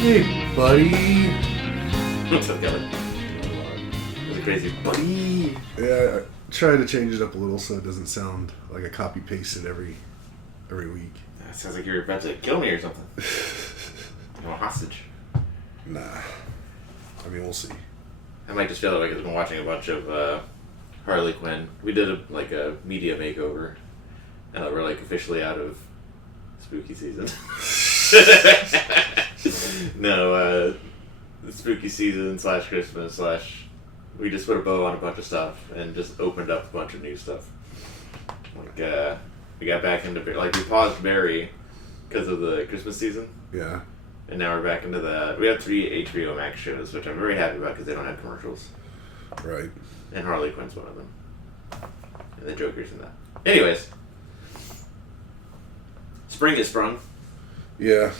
Hey, buddy. What's up, Kelly? That's a crazy buddy. Yeah, I try to change it up a little so it doesn't sound like I copy pasted every week. That sounds like you're about to kill me or something. I'm a hostage. Nah. I mean, we'll see. I might just feel like I've been watching a bunch of Harley Quinn. We did a media makeover. And we're officially out of spooky season. No, spooky season / Christmas / we just put a bow on a bunch of stuff and just opened up a bunch of new stuff. We got back into we paused Barry because of the Christmas season. Yeah. And now we're back into that. We have 3 HBO Max shows, which I'm very happy about because they don't have commercials. Right. And Harley Quinn's one of them. And the Joker's in that. Anyways. Spring has sprung. Yeah.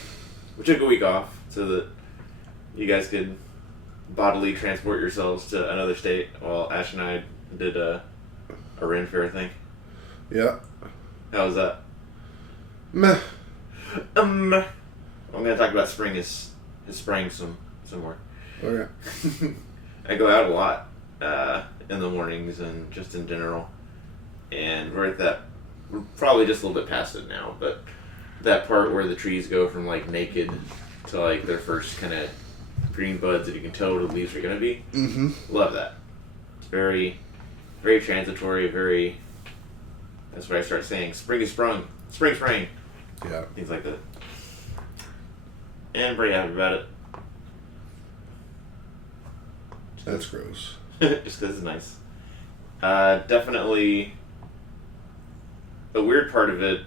We took a week off so that you guys could bodily transport yourselves to another state while Ash and I did a Ren Fair thing. Yeah. How was that? Meh. I'm going to talk about spring is spraying some more. Okay. I go out a lot in the mornings and just in general. And we're probably just a little bit past it now, but that part where the trees go from naked to their first kind of green buds and you can tell where the leaves are going to be. Mm-hmm. Love that. It's very, very transitory, that's where I start saying, spring is sprung, spring. Yeah. Things like that. And I'm pretty happy about it. That's gross. Just because it's nice. Definitely the weird part of it,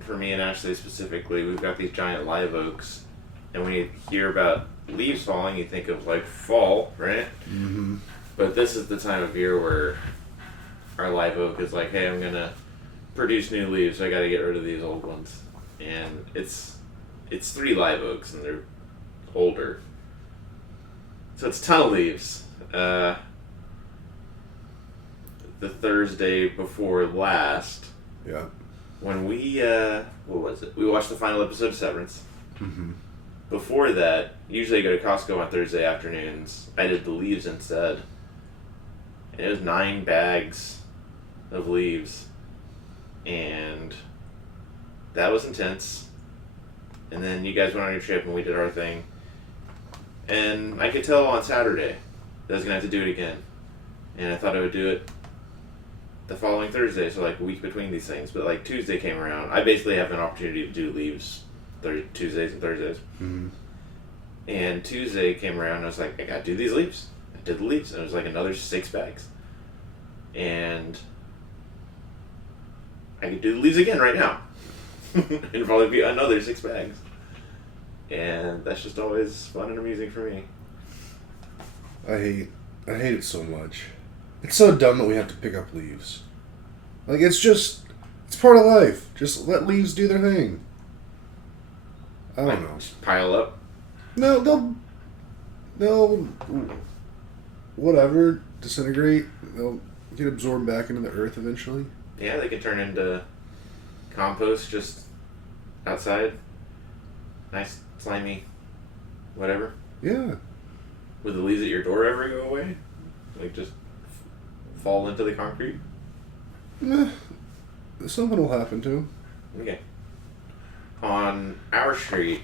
for me and Ashley specifically, we've got these giant live oaks, and when you hear about leaves falling, you think of fall, right? Mm-hmm. But this is the time of year where our live oak is like, hey, I'm gonna produce new leaves, so I gotta get rid of these old ones. And it's 3 live oaks, and they're older. So it's a ton of leaves. The Thursday before last, Yeah. when we, what was it? We watched the final episode of Severance. Mm-hmm. Before that, usually I go to Costco on Thursday afternoons. I did the leaves instead. And it was 9 bags of leaves. And that was intense. And then you guys went on your trip and we did our thing. And I could tell on Saturday that I was going to have to do it again. And I thought I would do it the following Thursday, so a week between these things. But Tuesday came around. I basically have an opportunity to do leaves Tuesdays and Thursdays. Mm-hmm. And Tuesday came around and I was like, I gotta do these leaves. I did the leaves. And it was another 6 bags. And I could do the leaves again right now. It'd probably be another 6 bags. And that's just always fun and amusing for me. I hate it so much. It's so dumb that we have to pick up leaves. It's part of life. Just let leaves do their thing. I don't know. Just pile up. No, they'll whatever, disintegrate. They'll get absorbed back into the earth eventually. Yeah, they can turn into compost just outside. Nice, slimy, whatever. Yeah. Would the leaves at your door ever go away? Just fall into the concrete? Meh. Something will happen to them. Okay. On our street,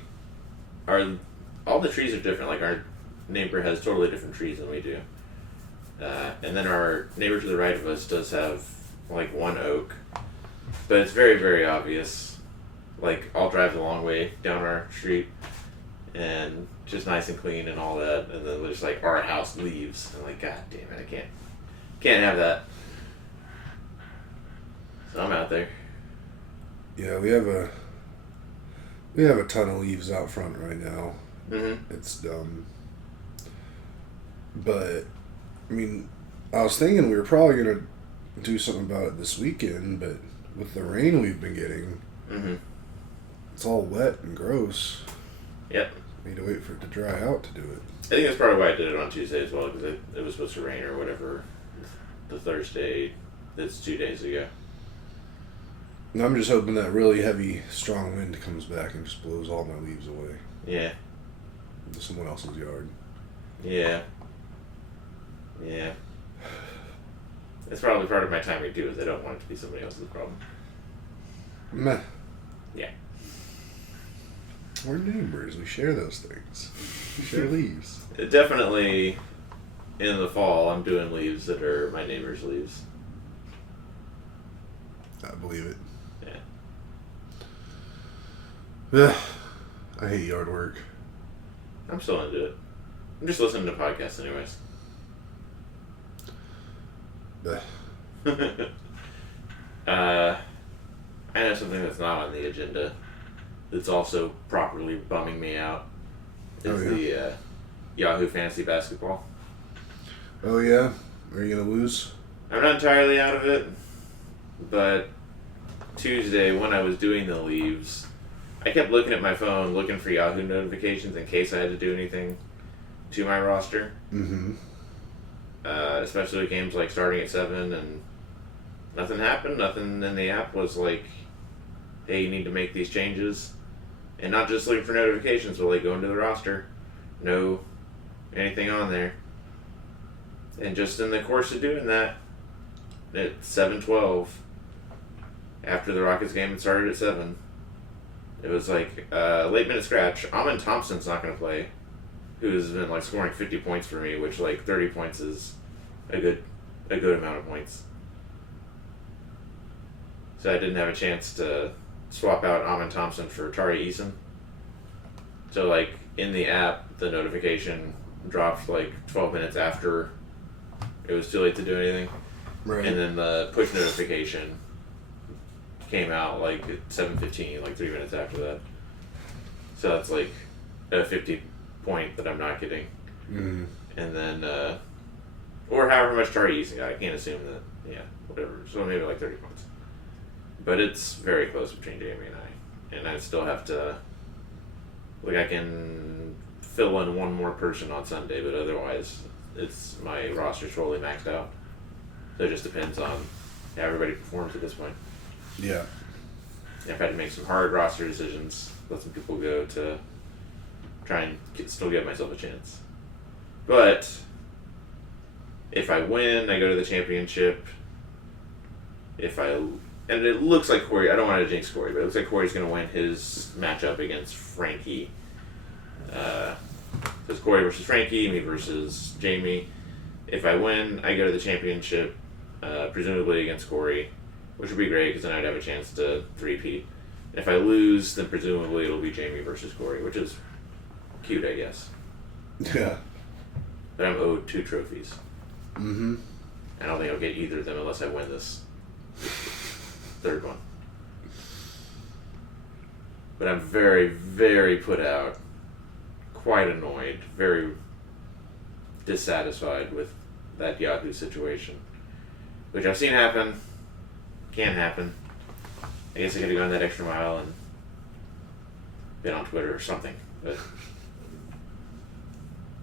all the trees are different. Our neighbor has totally different trees than we do. And then our neighbor to the right of us does have, one oak. But it's very, very obvious. I'll drive the long way down our street, and just nice and clean and all that, and then there's, our house leaves. I'm God damn it, I can't have that. So I'm out there. Yeah, we have a ton of leaves out front right now. Mm-hmm. It's dumb. But, I mean, I was thinking we were probably going to do something about it this weekend, but with the rain we've been getting, mm-hmm. It's all wet and gross. Yep. Need to wait for it to dry out to do it. I think that's part of why I did it on Tuesday as well, because it was supposed to rain or whatever the Thursday that's 2 days ago. And I'm just hoping that really heavy, strong wind comes back and just blows all my leaves away. Yeah. into someone else's yard. Yeah. Yeah. That's probably part of my timing too, is I don't want it to be somebody else's problem. Meh. Yeah. We're neighbors. We share those things. We share leaves. Definitely in the fall, I'm doing leaves that are my neighbor's leaves. I believe it. Yeah. Ugh. I hate yard work. I'm still into it. I'm just listening to podcasts anyways. Ugh. I know something that's not on the agenda that's also properly bumming me out is the Yahoo Fantasy Basketball. Oh, yeah? Are you going to lose? I'm not entirely out of it, but Tuesday when I was doing the leaves, I kept looking at my phone looking for Yahoo notifications in case I had to do anything to my roster. Mm-hmm. Especially with games like starting at 7 and nothing happened. Nothing in the app was like, hey, you need to make these changes. And not just looking for notifications, but like going to the roster. No anything on there. And just in the course of doing that, at 7:12, after the Rockets game had started at 7, it was like late minute scratch. Amin Thompson's not going to play, who's been like scoring 50 points for me, which like 30 points is a good amount of points. So I didn't have a chance to swap out Amin Thompson for Tari Eason. So like in the app, the notification dropped like 12 minutes after it was too late to do anything. Right. And then the push notification came out like at 7:15, like 3 minutes after that. So that's like a 50 point that I'm not getting. Mm. And then, or however much Tari Eason got. I can't assume that, yeah, whatever. So maybe like 30 points. But it's very close between Jamie and I. And I still have to, like, I can fill in one more person on Sunday, but otherwise, it's my roster's totally maxed out. So it just depends on how everybody performs at this point. Yeah. I've had to make some hard roster decisions, let some people go to try and still give myself a chance. But if I win, I go to the championship. And it looks like Corey, I don't want to jinx Corey, but it looks like Corey's going to win his matchup against Frankie. So it's Corey versus Frankie, me versus Jamie. If I win, I go to the championship, presumably against Corey, which would be great because then I'd have a chance to three-peat. If I lose, then presumably it'll be Jamie versus Corey, which is cute, I guess. Yeah. But I'm owed 2 trophies. Mm-hmm. I don't think I'll get either of them unless I win this third one. But I'm very, very put out, quite annoyed, very dissatisfied with that Yahoo situation. Which I've seen happen, can happen. I guess I could have gone that extra mile and been on Twitter or something. But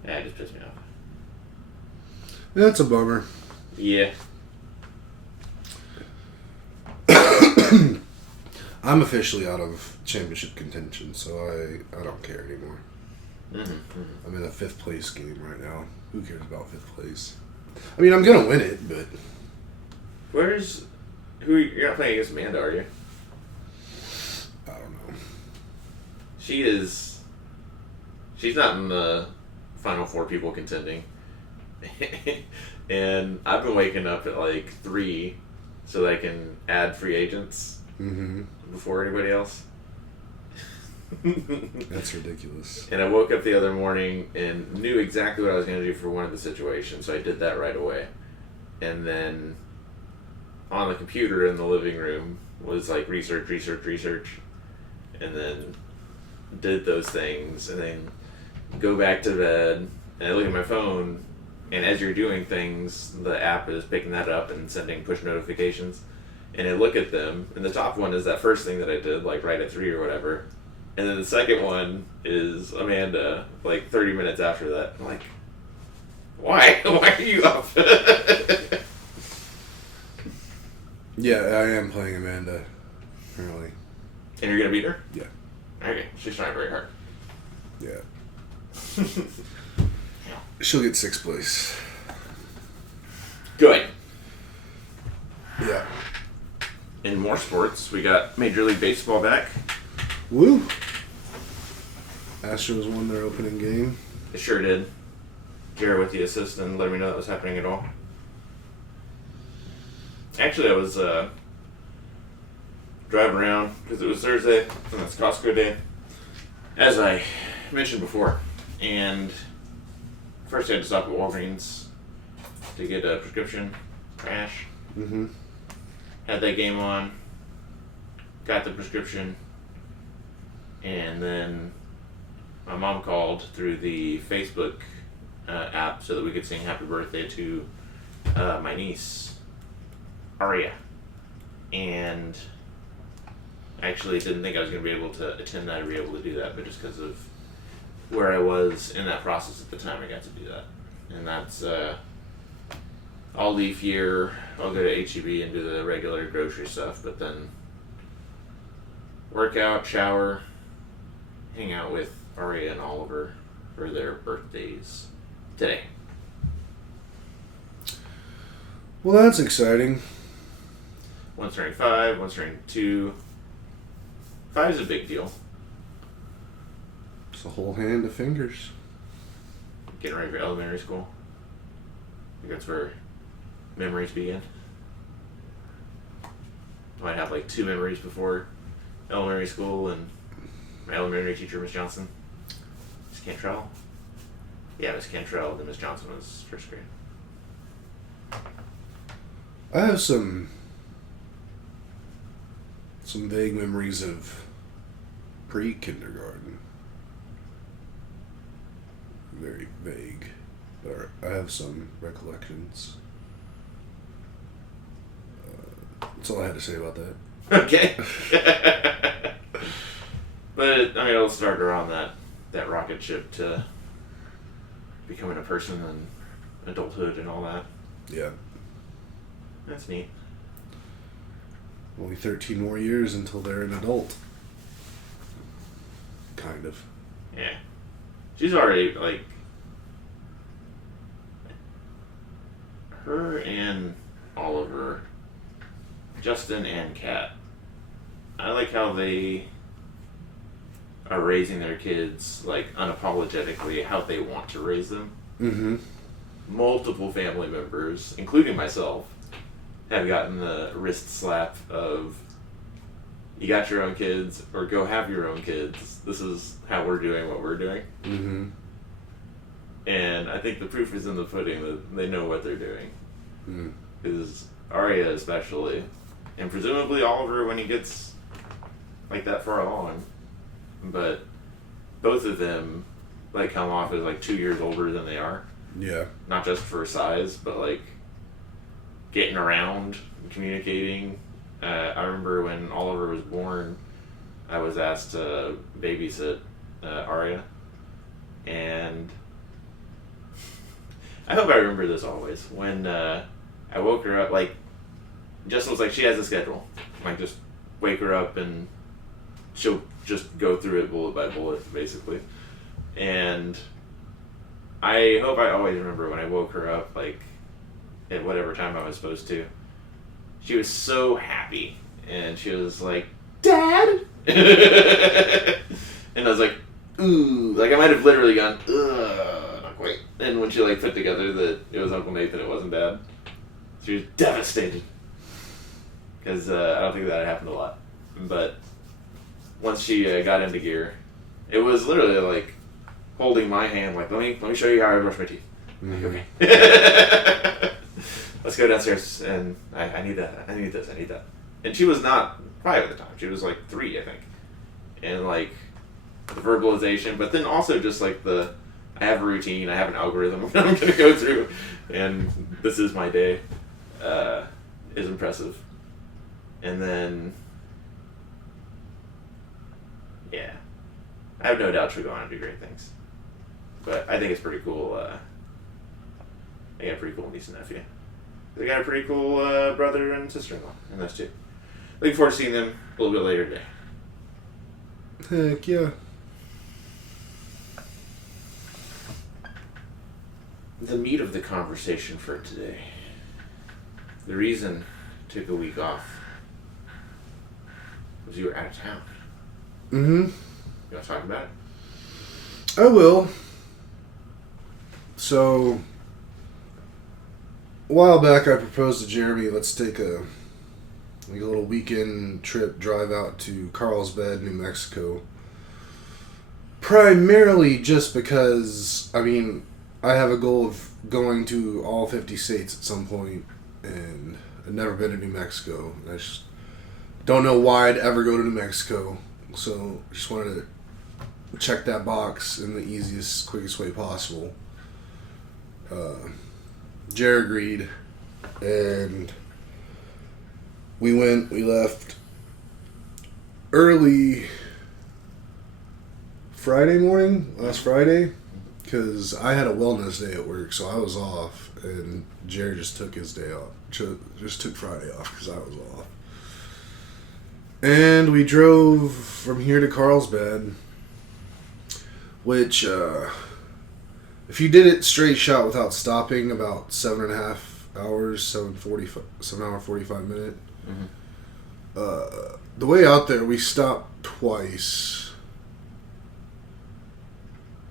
yeah, it just pissed me off. That's a bummer. Yeah. I'm officially out of championship contention, so I don't care anymore. Mm-hmm. I'm in a 5th place game right now. Who cares about 5th place? I mean, I'm gonna win it, but You're not playing against Amanda, are you? I don't know. She's not in the final 4 people contending. And I've been waking up at like 3 so that I can add free agents before anybody else. That's ridiculous. And I woke up the other morning and knew exactly what I was going to do for one of the situations, so I did that right away. And then on the computer in the living room was like research, and then did those things, and then go back to bed, and I look at my phone, and as you're doing things, the app is picking that up and sending push notifications, and I look at them, and the top one is that first thing that I did, like right at 3 or whatever, and then the second one is Amanda, like 30 minutes after that. I'm like, why? Why are you up? Yeah, I am playing Amanda, apparently. And you're going to beat her? Yeah. Okay, she's trying very hard. Yeah. She'll get 6th place. Good. Yeah. In more sports, we got Major League Baseball back. Woo! Astros won their opening game. They sure did. Here with the assist and let me know that was happening at all. Actually, I was driving around because it was Thursday and it's Costco day, as I mentioned before. And first I had to stop at Walgreens to get a prescription for Ash. Mm-hmm. Had that game on, got the prescription, and then my mom called through the Facebook app so that we could sing happy birthday to my niece, Aria. And I actually didn't think I was going to be able to attend that or be able to do that, but just because of where I was in that process at the time, I got to do that. And that's, I'll leave here, I'll go to H-E-B and do the regular grocery stuff, but then work out, shower, hang out with Aria and Oliver for their birthdays today. Well, that's exciting. One's turning 5, one's turning 2. 5 is a big deal. It's a whole hand of fingers. Getting ready for elementary school. I think that's where memories begin. Might have like 2 memories before elementary school and my elementary teacher, Miss Johnson. Miss Cantrell. Yeah, Miss Cantrell, then Miss Johnson was 1st grade. I have some vague memories of pre-kindergarten. Very vague, but I have some recollections. That's all I had to say about that. Okay. But, I mean, it'll start around that rocket ship to becoming a person and adulthood and all that. Yeah. That's neat. Only 13 more years until they're an adult. Kind of. Yeah. She's already, like, her and Oliver, Justin and Kat, I like how they are raising their kids, like, unapologetically how they want to raise them. Mm-hmm. Multiple family members, including myself, have gotten the wrist slap of, you got your own kids, or go have your own kids. This is how we're doing what we're doing. Mm-hmm. And I think the proof is in the pudding that they know what they're doing. Mm. Because Arya especially, and presumably Oliver when he gets like that far along, but both of them like come off as like 2 years older than they are. Yeah. Not just for size, but like getting around, communicating. I remember when Oliver was born, I was asked to babysit Arya, and I hope I remember this always. When I woke her up, like, Justin was like, she has a schedule. Like, just wake her up and she'll just go through it bullet by bullet, basically. And I hope I always remember when I woke her up, like, at whatever time I was supposed to. She was so happy. And she was like, Dad? And I was like, ooh. Like, I might have literally gone, ugh, not quite. And when she, like, put together that it was Uncle Nathan, it wasn't Dad, she was devastated. Because I don't think that happened a lot. But once she got into gear, it was literally, like, holding my hand, like, let me show you how I brush my teeth. Mm-hmm. Like, okay. Let's go downstairs, and I need that. I need this. I need that. And she was not 5 at the time. She was like 3, I think. And like the verbalization, but then also just like I have a routine. I have an algorithm that I'm going to go through, and this is my day. Is impressive. And then, yeah, I have no doubt she'll go on and do great things. But I think it's pretty cool. I got a pretty cool niece and nephew. They got a pretty cool brother and sister-in-law, and those two. Looking forward to seeing them a little bit later today. Heck yeah. the meat of the conversation for today. The reason I took a week off was you were out of town. Mm-hmm. You want to talk about it? I will. So, a while back I proposed to Jeremy, let's take a little weekend trip, drive out to Carlsbad, New Mexico. Primarily just because, I mean, I have a goal of going to all 50 states at some point, and I've never been to New Mexico. I just don't know why I'd ever go to New Mexico, so I just wanted to check that box in the easiest, quickest way possible. Jer agreed, and we left early Friday morning, last Friday, because I had a wellness day at work, so I was off, and Jer just took his day off, just took Friday off because I was off. And we drove from here to Carlsbad, which, if you did it straight shot without stopping, about 7.5 hours, 7 hour 45 minute. Mm-hmm. The way out there, we stopped twice.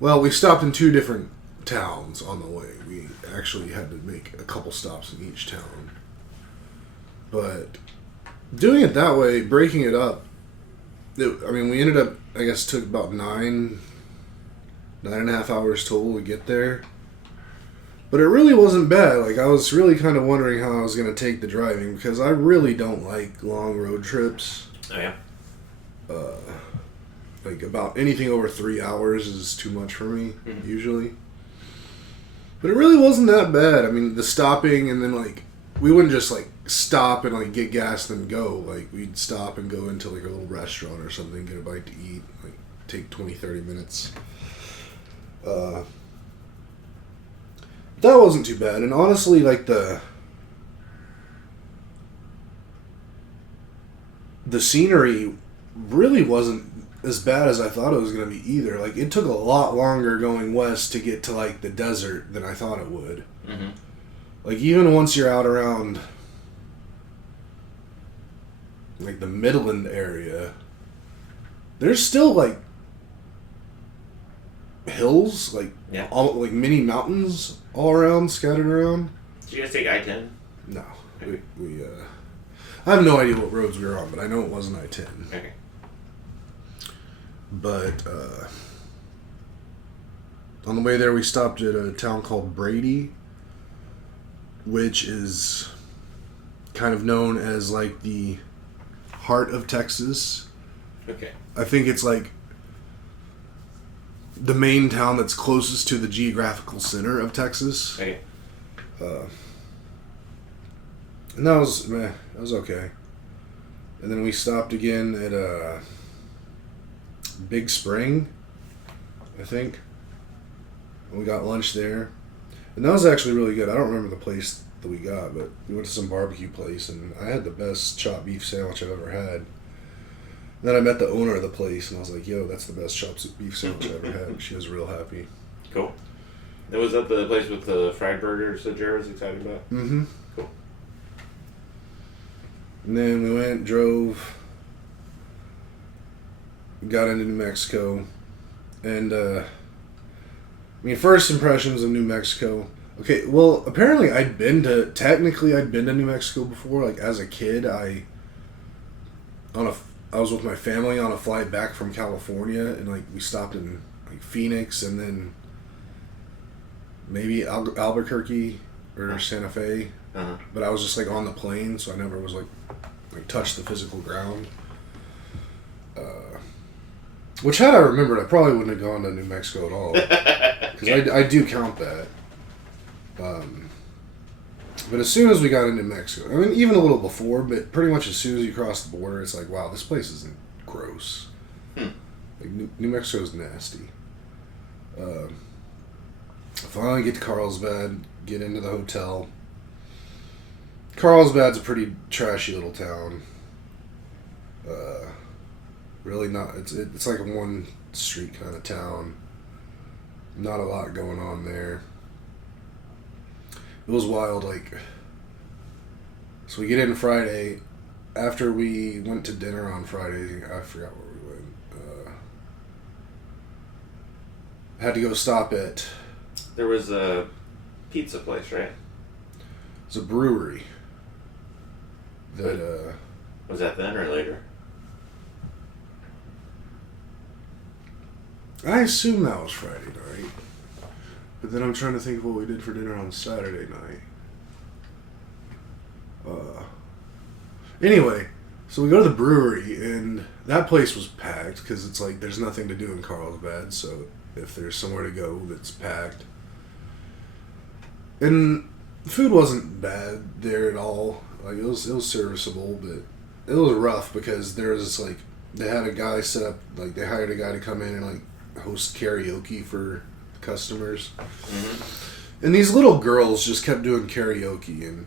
Well, we stopped in 2 different towns on the way. We actually had to make a couple stops in each town. But doing it that way, breaking it up, we ended up, I guess, took about 9.5 hours total to get there. But it really wasn't bad. Like, I was really kind of wondering how I was going to take the driving, because I really don't like long road trips. Oh, yeah? Like, about anything over 3 hours is too much for me, usually. But it really wasn't that bad. I mean, the stopping, and then, like, we wouldn't just, like, stop and, like, get gas and then go. Like, we'd stop and go into, like, a little restaurant or something, get a bite to eat, like, take 20, 30 minutes. That wasn't too bad. And honestly, like, the scenery really wasn't as bad as I thought it was going to be either. Like, it took a lot longer going west to get to, like, the desert than I thought it would. Mm-hmm. Like, even once you're out around, like, the Midland area, there's still, like, hills, like, all, like, mini mountains all around, scattered around. Did you guys take I-10? No. We I have no idea what roads we were on, but I know it wasn't I-10. Okay. But, on the way there, we stopped at a town called Brady, which is kind of known as, like, the heart of Texas. Okay. I think it's, like, the main town that's closest to the geographical center of Texas. Okay. And that was okay. And then we stopped again at Big Spring, I think. And we got lunch there. And that was actually really good. I don't remember the place that we got, but we went to some barbecue place, and I had the best chopped beef sandwich I've ever had. And then I met the owner of the place, and I was like, yo, that's the best chopped beef sandwich I ever had. She was real happy. Cool. And was that the place with the fried burgers that Jared was excited about? Mm-hmm. Cool. And then we went, drove, got into New Mexico, and, first impressions of New Mexico. Okay, well, apparently I'd been to New Mexico before. Like, as a kid, I was with my family on a flight back from California, and, like, we stopped in, like, Phoenix, and then maybe Albuquerque or Santa Fe. Uh-huh. But I was just, like, on the plane, so I never was, like touched the physical ground. Which, had I remembered, I probably wouldn't have gone to New Mexico at all. Because I do count that. But as soon as we got into Mexico, I mean, even a little before, but pretty much as soon as you cross the border, it's like, wow, this place isn't gross. Like, New Mexico's nasty. Finally get to Carlsbad, get into the hotel. Carlsbad's a pretty trashy little town. Really not. It's like a one street kind of town. Not a lot going on there. it was wild. Like, so we get in Friday. After we went to dinner on Friday, I forgot where we went. Had to go stop at. There was a pizza place, right? It's a brewery. That was that then or later? I assume that was Friday night. But then I'm trying to think of what we did for dinner on Saturday night. Anyway, so we go to the brewery, and that place was packed because it's like there's nothing to do in Carlsbad, so if there's somewhere to go that's packed. And the food wasn't bad there at all. Like it was serviceable, but it was rough because there was like they had a guy set up, like they hired a guy to come in and like host karaoke for customers. Mm-hmm. And these little girls just kept doing karaoke, and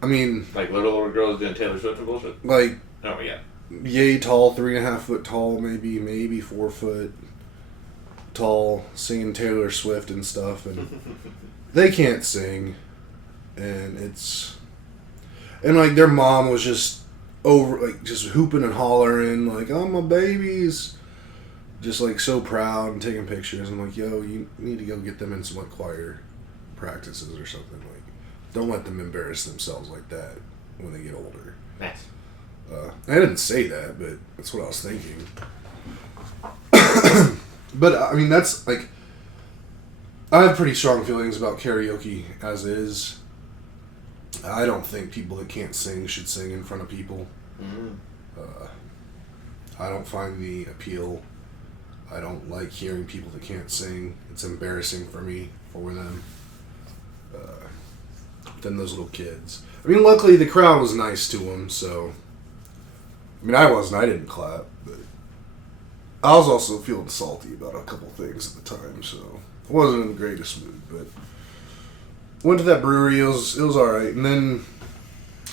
I mean, like little girls doing Taylor Swift and bullshit. Like, oh yeah, yay tall, 3.5 foot tall, maybe 4 foot tall, singing Taylor Swift and stuff, and they can't sing, and like their mom was just just hooping and hollering, like, oh my babies, just like so proud and taking pictures. I'm like, yo, you need to go get them in some like choir practices or something. Like, don't let them embarrass themselves like that when they get older. Nice. I didn't say that, but that's what I was thinking. But I mean, that's like, I have pretty strong feelings about karaoke as is. I don't think people that can't sing should sing in front of people. Mm-hmm. I don't find the appeal. I don't like hearing people that can't sing. It's embarrassing for me, for them. Than those little kids. I mean, luckily the crowd was nice to them, so. I mean, I didn't clap, but I was also feeling salty about a couple things at the time, so I wasn't in the greatest mood, but went to that brewery. It was alright, and then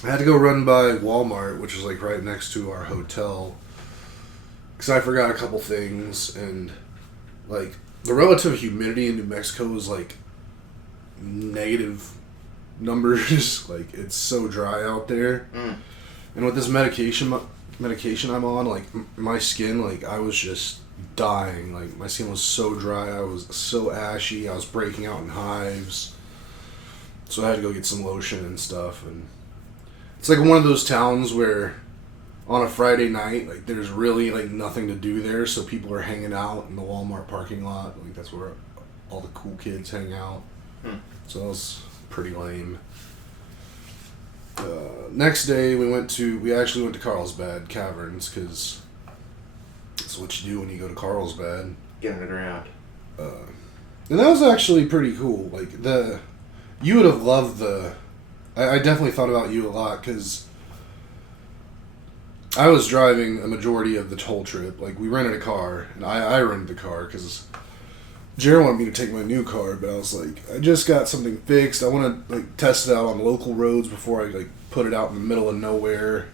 I had to go run by Walmart, which was like right next to our hotel, because I forgot a couple things, and like the relative humidity in New Mexico is like negative numbers. Like, it's so dry out there. And with this medication I'm on, like my skin, like I was just dying. Like my skin was so dry, I was so ashy, I was breaking out in hives, so I had to go get some lotion and stuff. And it's like one of those towns where on a Friday night, like there's really like nothing to do there, so people are hanging out in the Walmart parking lot. Like that's where all the cool kids hang out. So that was pretty lame. Next day we actually went to Carlsbad Caverns, because that's what you do when you go to Carlsbad. Getting it around. And that was actually pretty cool. Like you would have loved I definitely thought about you a lot, because I was driving a majority of the whole trip. Like, we rented a car, and I rented the car because Jared wanted me to take my new car, but I was like, I just got something fixed. I want to like test it out on local roads before I like put it out in the middle of nowhere,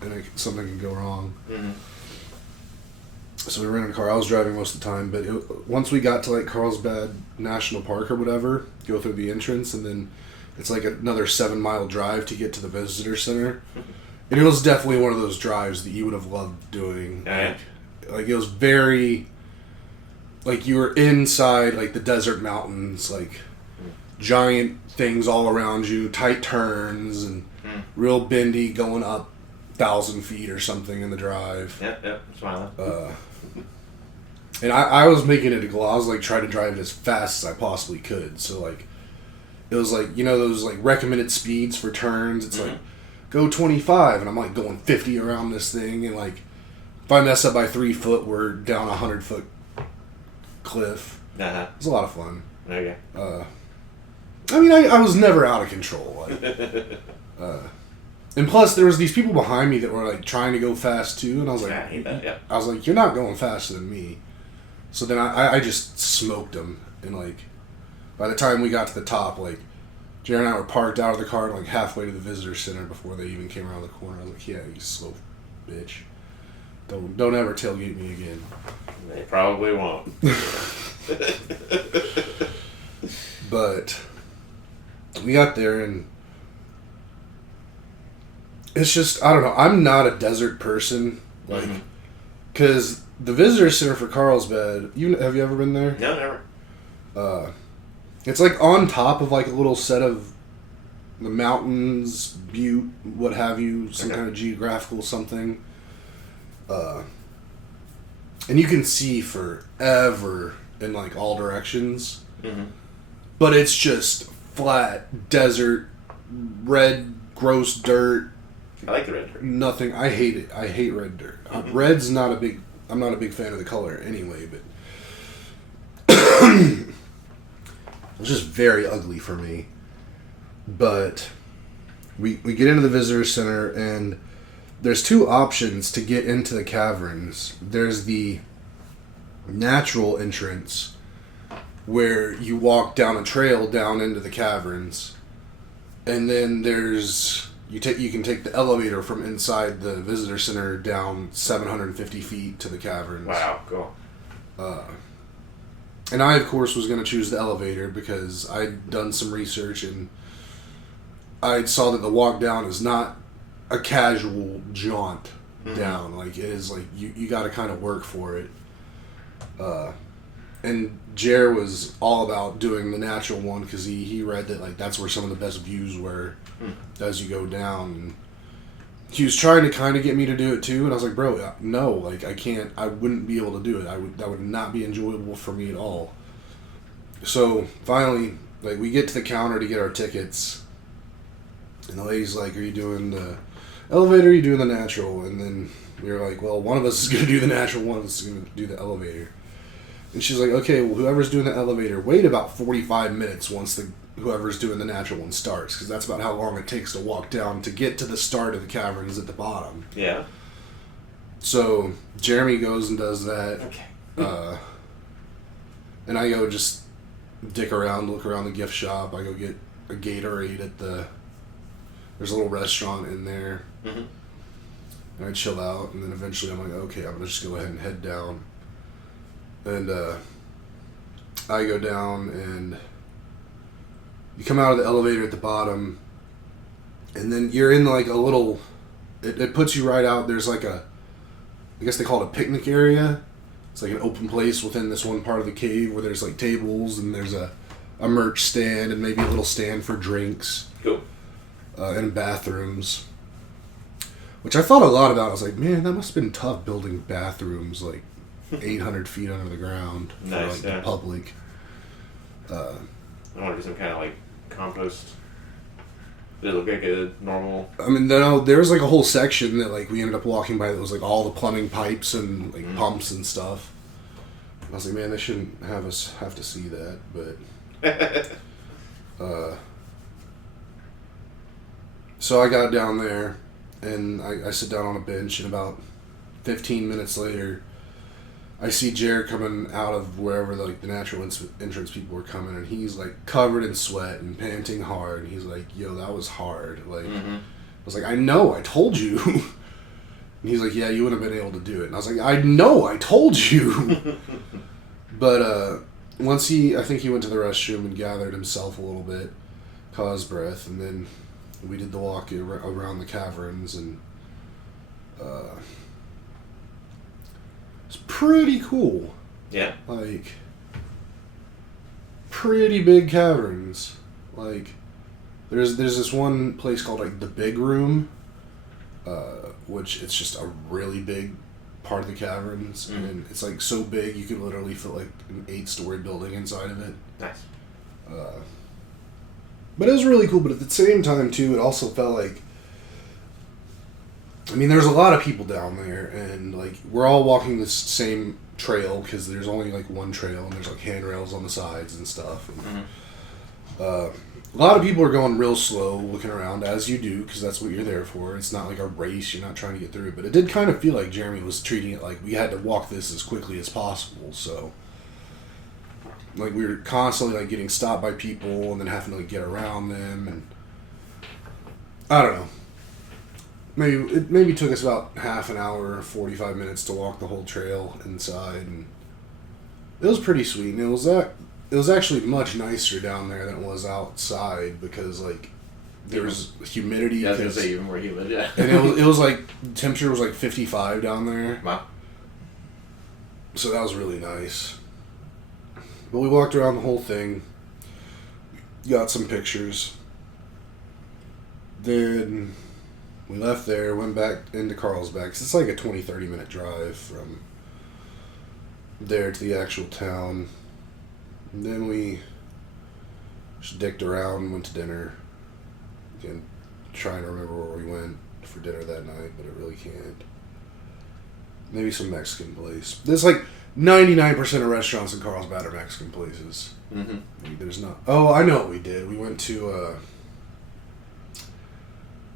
and something can go wrong. Mm-hmm. So we rented a car. I was driving most of the time, but once we got to like Carlsbad National Park or whatever, go through the entrance, and then it's like another 7-mile drive to get to the visitor center. And it was definitely one of those drives that you would have loved doing. Yeah. Like it was very. Like, you were inside, like, the desert mountains, like, giant things all around you, tight turns, and real bendy, going up 1,000 feet or something in the drive. Yep, smiling. And I was making it a goal. I was, like, trying to drive it as fast as I possibly could. So, like, it was, like, you know those, like, recommended speeds for turns? It's, like, go 25, and I'm, like, going 50 around this thing, and, like, if I mess up by 3 foot, we're down a 100-foot cliff. Uh-huh. It was a lot of fun. Okay. I mean, I was never out of control. Like, and plus, there was these people behind me that were like trying to go fast too, and I was like, I was like, you're not going faster than me. So then I just smoked them, and like, by the time we got to the top, like, Jared and I were parked out of the car like halfway to the visitor center before they even came around the corner. I was like, yeah, you slow bitch. Don't ever tailgate me again. They probably won't. But we got there, and it's just, I don't know, I'm not a desert person, like, because the visitor center for Carlsbad, have you ever been there? No, never. It's like on top of like a little set of the mountains, butte, what have you, some kind of geographical something. And you can see forever in like all directions. Mm-hmm. But it's just flat, desert, red, gross dirt. I like the red dirt. Nothing. I hate it. I hate red dirt. Red's not a big... I'm not a big fan of the color anyway, but... it was just very ugly for me. But we get into the visitor center, and there's two options to get into the caverns. There's the natural entrance, where you walk down a trail down into the caverns, and then there's you can take the elevator from inside the visitor center down 750 feet to the caverns. Wow, cool. And I, of course, was going to choose the elevator because I'd done some research, and I saw that the walk down is not a casual jaunt down. Like, it is like you got to kind of work for it. And Jer was all about doing the natural one because he read that like that's where some of the best views were as you go down. And he was trying to kind of get me to do it too, and I was like, bro, no, like I can't. I wouldn't be able to do it. That would not be enjoyable for me at all. So finally, like we get to the counter to get our tickets, and the lady's like, "Are you doing the elevator? Or are you doing the natural?" And then we were like, "Well, one of us is going to do the natural, one of us is going to do the elevator." And she's like, "Okay, well, whoever's doing the elevator, wait about 45 minutes once whoever's doing the natural one starts, because that's about how long it takes to walk down to get to the start of the caverns at the bottom." Yeah. So Jeremy goes and does that. Okay. And I go just dick around, look around the gift shop. I go get a Gatorade at there's a little restaurant in there. Mm-hmm. And I chill out, and then eventually I'm like, okay, I'm going to just go ahead and head down. And I go down, and you come out of the elevator at the bottom, and then you're in like a little... It puts you right out. There's like I guess they call it a picnic area. It's like an open place within this one part of the cave where there's like tables, and there's a merch stand, and maybe a little stand for drinks. Cool. And bathrooms. Which I thought a lot about. I was like, man, that must have been tough building bathrooms like 800 feet under the ground for nice, the public. I want to do some kind of like compost. Did it look like a normal? I mean, there was like a whole section that like we ended up walking by that was like all the plumbing pipes and like pumps and stuff. I was like, man, they shouldn't have us have to see that, but so I got down there, and I sit down on a bench, and about 15 minutes later, I see Jared coming out of wherever like the natural entrance people were coming, and he's like covered in sweat and panting hard. And he's like, "Yo, that was hard." Like, I was like, "I know, I told you." And he's like, "Yeah, you wouldn't have been able to do it." And I was like, "I know, I told you." But once I think he went to the restroom and gathered himself a little bit, caught his breath, and then we did the walk around the caverns, and it's pretty cool. Yeah. Like, pretty big caverns. Like, there's this one place called like the Big Room, which it's just a really big part of the caverns, and it's like so big you could literally fit like an 8-story building inside of it. Nice. But it was really cool. But at the same time too, it also felt like, I mean, there's a lot of people down there, and like we're all walking this same trail because there's only like one trail, and there's like handrails on the sides and stuff. And, a lot of people are going real slow, looking around as you do, because that's what you're there for. It's not like a race; you're not trying to get through it. But it did kind of feel like Jeremy was treating it like we had to walk this as quickly as possible. So, like we were constantly like getting stopped by people, and then having to like get around them, and I don't know. Maybe took us about half an hour, 45 minutes to walk the whole trail inside, and it was pretty sweet. And it was that it was actually much nicer down there than it was outside because like there was humidity. Yeah, I was gonna say even more humid. Yeah. And it was like temperature was like 55 down there. Wow. So that was really nice. But we walked around the whole thing. Got some pictures. Then we left there, went back into Carlsbad. 'Cause it's like a 20-30 minute drive from there to the actual town. And then we just dicked around, went to dinner. Again, trying to remember where we went for dinner that night, but I really can't. Maybe some Mexican place. There's like 99% of restaurants in Carlsbad are Mexican places. Mm-hmm. There's not. Oh, I know what we did. We went to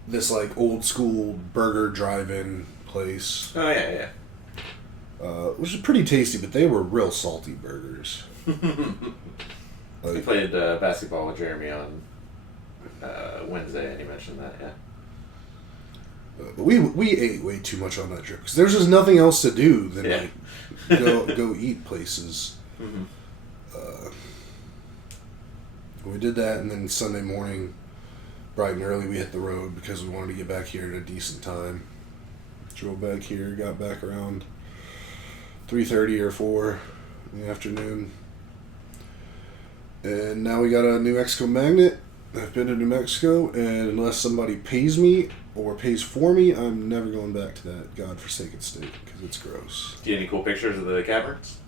this like old school burger drive-in place. Oh yeah. Which is pretty tasty, but they were real salty burgers. I played basketball with Jeremy on Wednesday, and he mentioned that. Yeah. But we ate way too much on that trip because there's just nothing else to do than like go eat places. Mm-hmm. We did that, and then Sunday morning, bright and early, we hit the road because we wanted to get back here at a decent time. Drove back here, got back around 3:30 or 4 in the afternoon. And now we got a New Mexico magnet. I've been to New Mexico, and unless somebody pays me or pays for me, I'm never going back to that godforsaken state because it's gross. Do you have any cool pictures of the caverns?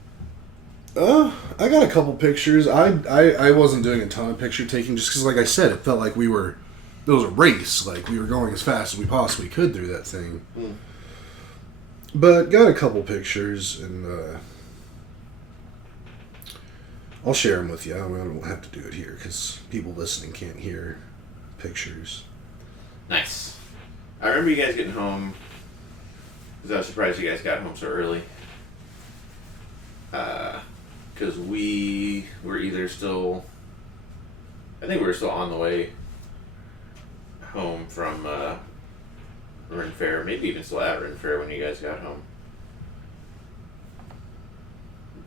I got a couple pictures. I wasn't doing a ton of picture taking just because, like I said, it felt like it was a race. Like we were going as fast as we possibly could through that thing. Mm. But got a couple pictures, and I'll share them with you. I don't have to do it here because people listening can't hear pictures. Nice. I remember you guys getting home, because I was surprised you guys got home so early. Because we were either still, I think we were still on the way home from Ren Fair, maybe even still at Ren Fair when you guys got home.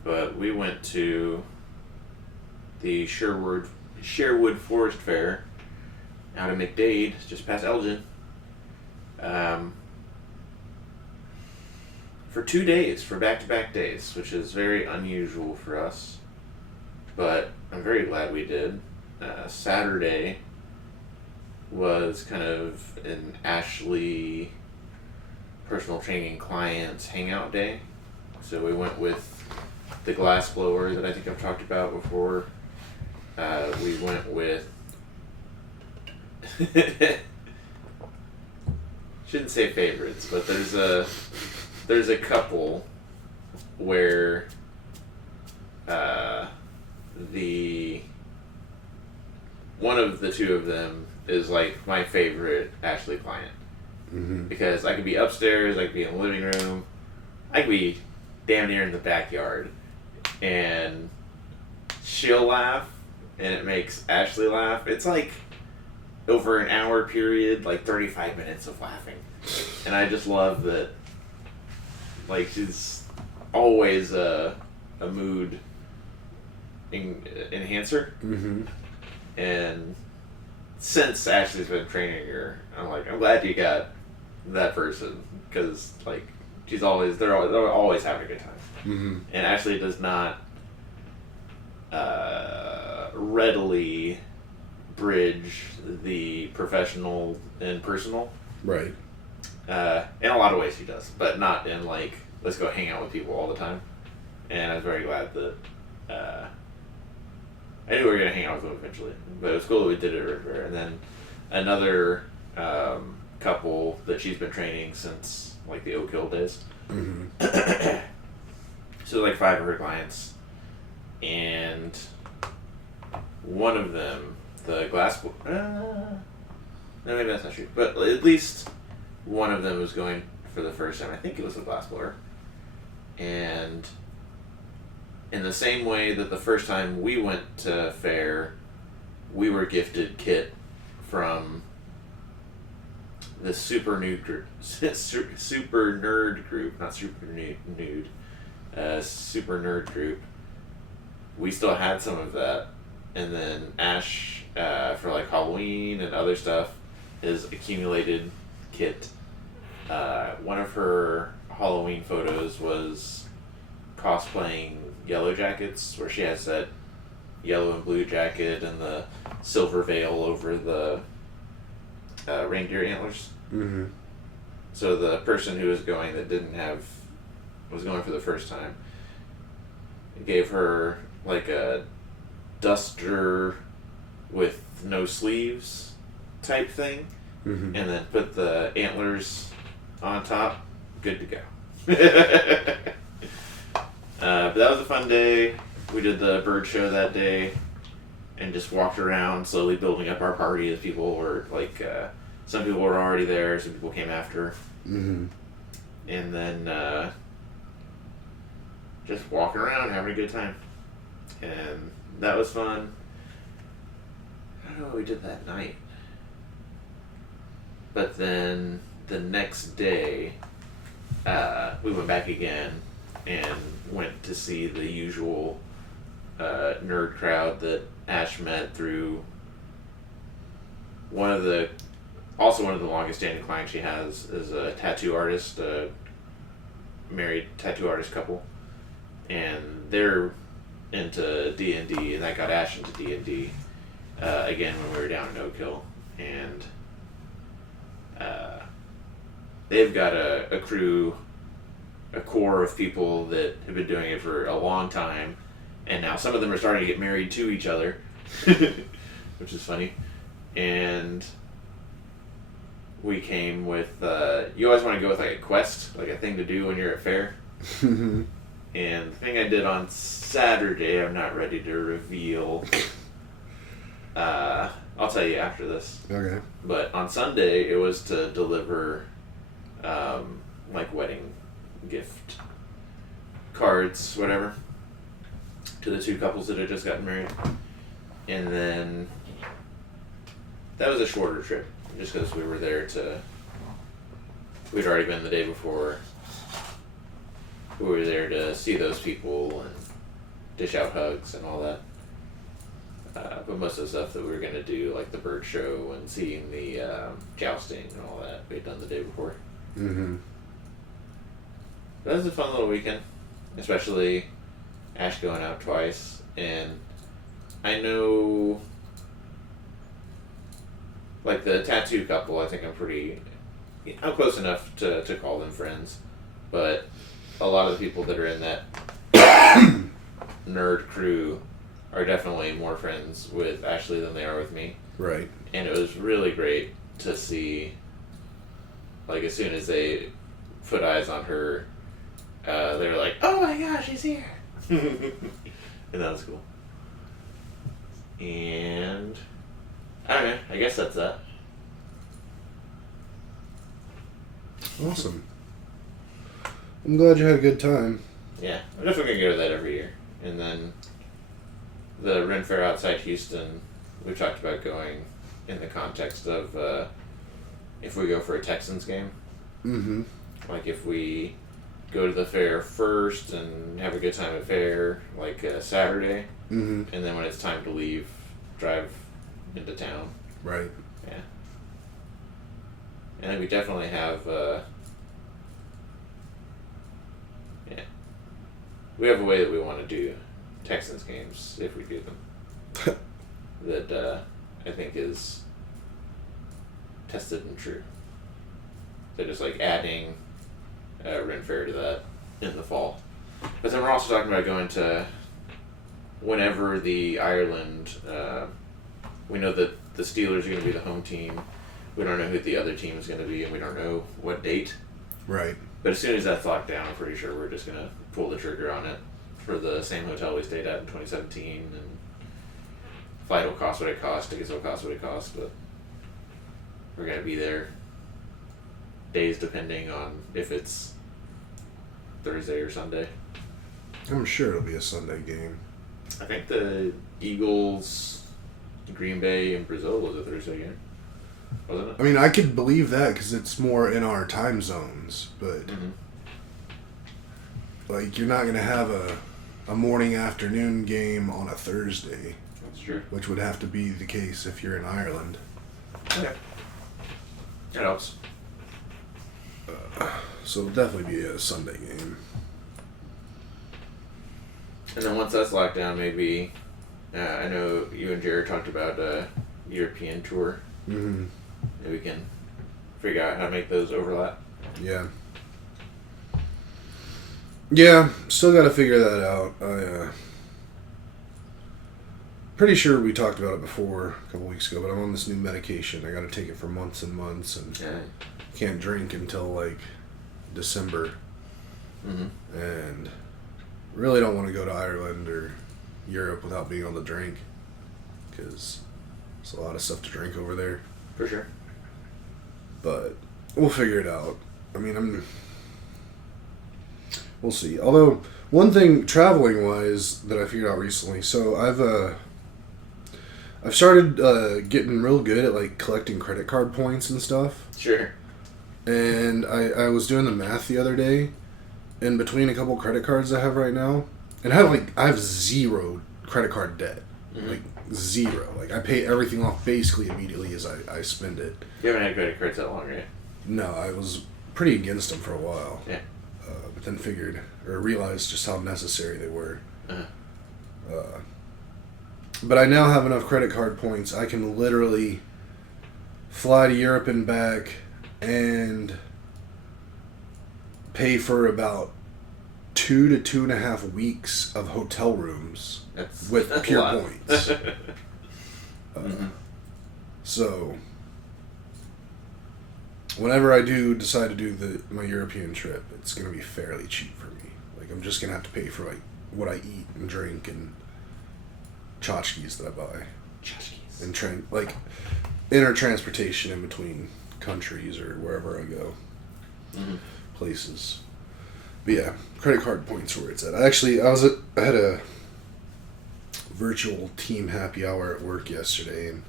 But we went to the Sherwood Forest Fair out in McDade, just past Elgin. For 2 days, for back-to-back days, which is very unusual for us. But I'm very glad we did. Saturday was kind of an Ashley personal training clients hangout day. So we went with the glass blower that I think I've talked about before. We went with shouldn't say favorites, but there's a couple where the one of the two of them is like my favorite Ashley client. Mm-hmm. Because I could be upstairs, I could be in the living room, I could be damn near in the backyard, and she'll laugh, and it makes Ashley laugh. It's like over an hour period, like 35 minutes of laughing. And I just love that, like, she's always a mood enhancer. Mm-hmm. And since Ashley's been training her, I'm glad you got that person, because, like, they're always having a good time. Mm-hmm. And Ashley does not readily bridge the professional and personal. Right. In a lot of ways he does, but not in like, let's go hang out with people all the time. And I was very glad that I knew we were going to hang out with them eventually, but it was cool that we did it earlier. And then another couple that she's been training since like the Oak Hill days. Mm-hmm. So like 5 of her clients, and one of them, the glass no, maybe that's not true, but at least one of them was going for the first time. I think it was a glass blower. And in the same way that the first time we went to fair, we were gifted kit from the super nerd group, super nerd group, not super nude, super nerd group. we still had some of that. And then Ash, for like Halloween and other stuff, his accumulated kit. One of her Halloween photos was cosplaying Yellow Jackets, where she has that yellow and blue jacket and the silver veil over the reindeer antlers. Mm-hmm. So the person who was going that was going for the first time, gave her like a duster with no sleeves type thing, Mm-hmm. and then put the antlers on top. Good to go. But that was a fun day. We did the bird show that day and just walked around slowly building up our party as people were like, some people were already there, some people came after. Mm-hmm. And then just walking around having a good time. And that was fun. I don't know what we did that night. But then the next day, we went back again and went to see the usual nerd crowd that Ash met through one of the longest standing clients she has is a tattoo artist, a married tattoo artist couple, and they're into D&D, and that got Ash into D&D again when we were down in Oak Hill, and they've got a core of people that have been doing it for a long time, and now some of them are starting to get married to each other, which is funny. And we came with, you always want to go with like a quest, like a thing to do when you're at fair. Mm-hmm. And the thing I did on Saturday, I'm not ready to reveal. I'll tell you after this. Okay. But on Sunday, it was to deliver, like wedding gift cards, whatever, to the two couples that had just gotten married. And then that was a shorter trip, just because we were there we'd already been the day before. We were there to see those people and dish out hugs and all that. But most of the stuff that we were going to do, like the bird show and seeing the jousting and all that, we had done the day before. Mm-hmm. That was a fun little weekend, especially Ash going out twice. And I know, like the tattoo couple, I think I'm close enough to call them friends. But a lot of the people that are in that nerd crew are definitely more friends with Ashley than they are with me. Right. And it was really great to see, like, as soon as they put eyes on her, they were like, "Oh my gosh, she's here!" And that was cool. And I don't know, I guess that's that. Awesome. I'm glad you had a good time. Yeah, I'm definitely gonna go to that every year. And then the Ren Fair outside Houston, we talked about going in the context of if we go for a Texans game. Mm-hmm. Like if we go to the fair first and have a good time at fair, like Saturday, Mm-hmm. and then when it's time to leave, drive into town. Right. Yeah. And then we definitely have, we have a way that we want to do Texans games if we do them. That I think is tested and true. So just like adding Ren Fair to that in the fall. But then we're also talking about going to whenever the Ireland, we know that the Steelers are going to be the home team. We don't know who the other team is going to be, and we don't know what date. Right. But as soon as that's locked down, I'm pretty sure we're just going to pull the trigger on it for the same hotel we stayed at in 2017. And flight will cost what it costs, tickets will cost what it costs, but we're going to be there days depending on if it's Thursday or Sunday. I'm sure it'll be a Sunday game. I think the Eagles, Green Bay, and Brazil was a Thursday game, wasn't it? I mean, I could believe that because it's more in our time zones, but Mm-hmm. like you're not gonna have a a morning afternoon game on a Thursday, That's true. which would have to be the case if you're in Ireland. Okay. That helps. So it'll definitely be a Sunday game. And then once that's locked down, maybe I know you and Jared talked about a European tour. Mm-hmm. Maybe we can figure out how to make those overlap. Yeah. Yeah, still got to figure that out. Pretty sure we talked about it before a couple weeks ago, but I'm on this new medication. I got to take it for months and months, and can't drink until like December. Mm-hmm. And really don't want to go to Ireland or Europe without being able to drink, because there's a lot of stuff to drink over there. For sure. But we'll figure it out. I mean, we'll see. Although, one thing traveling wise that I figured out recently, so I've started getting real good at like collecting credit card points and stuff. Sure. And I was doing the math the other day, and between a couple credit cards I have right now, and I have zero credit card debt. Mm-hmm. Like zero. Like I pay everything off basically immediately as I spend it. You haven't had credit cards that long, right? No, I was pretty against them for a while. Yeah. But then realized just how necessary they were. Uh-huh. But I now have enough credit card points. I can literally fly to Europe and back and pay for about 2 to 2.5 weeks of hotel rooms with pure points. Mm-hmm. So, whenever I do decide to do my European trip, it's going to be fairly cheap for me. Like, I'm just going to have to pay for, like, what I eat and drink and tchotchkes that I buy. Tchotchkes. And, inner transportation in between countries or wherever I go. Mm-hmm. Places. But yeah, credit card points are where it's at. I had a virtual team happy hour at work yesterday, and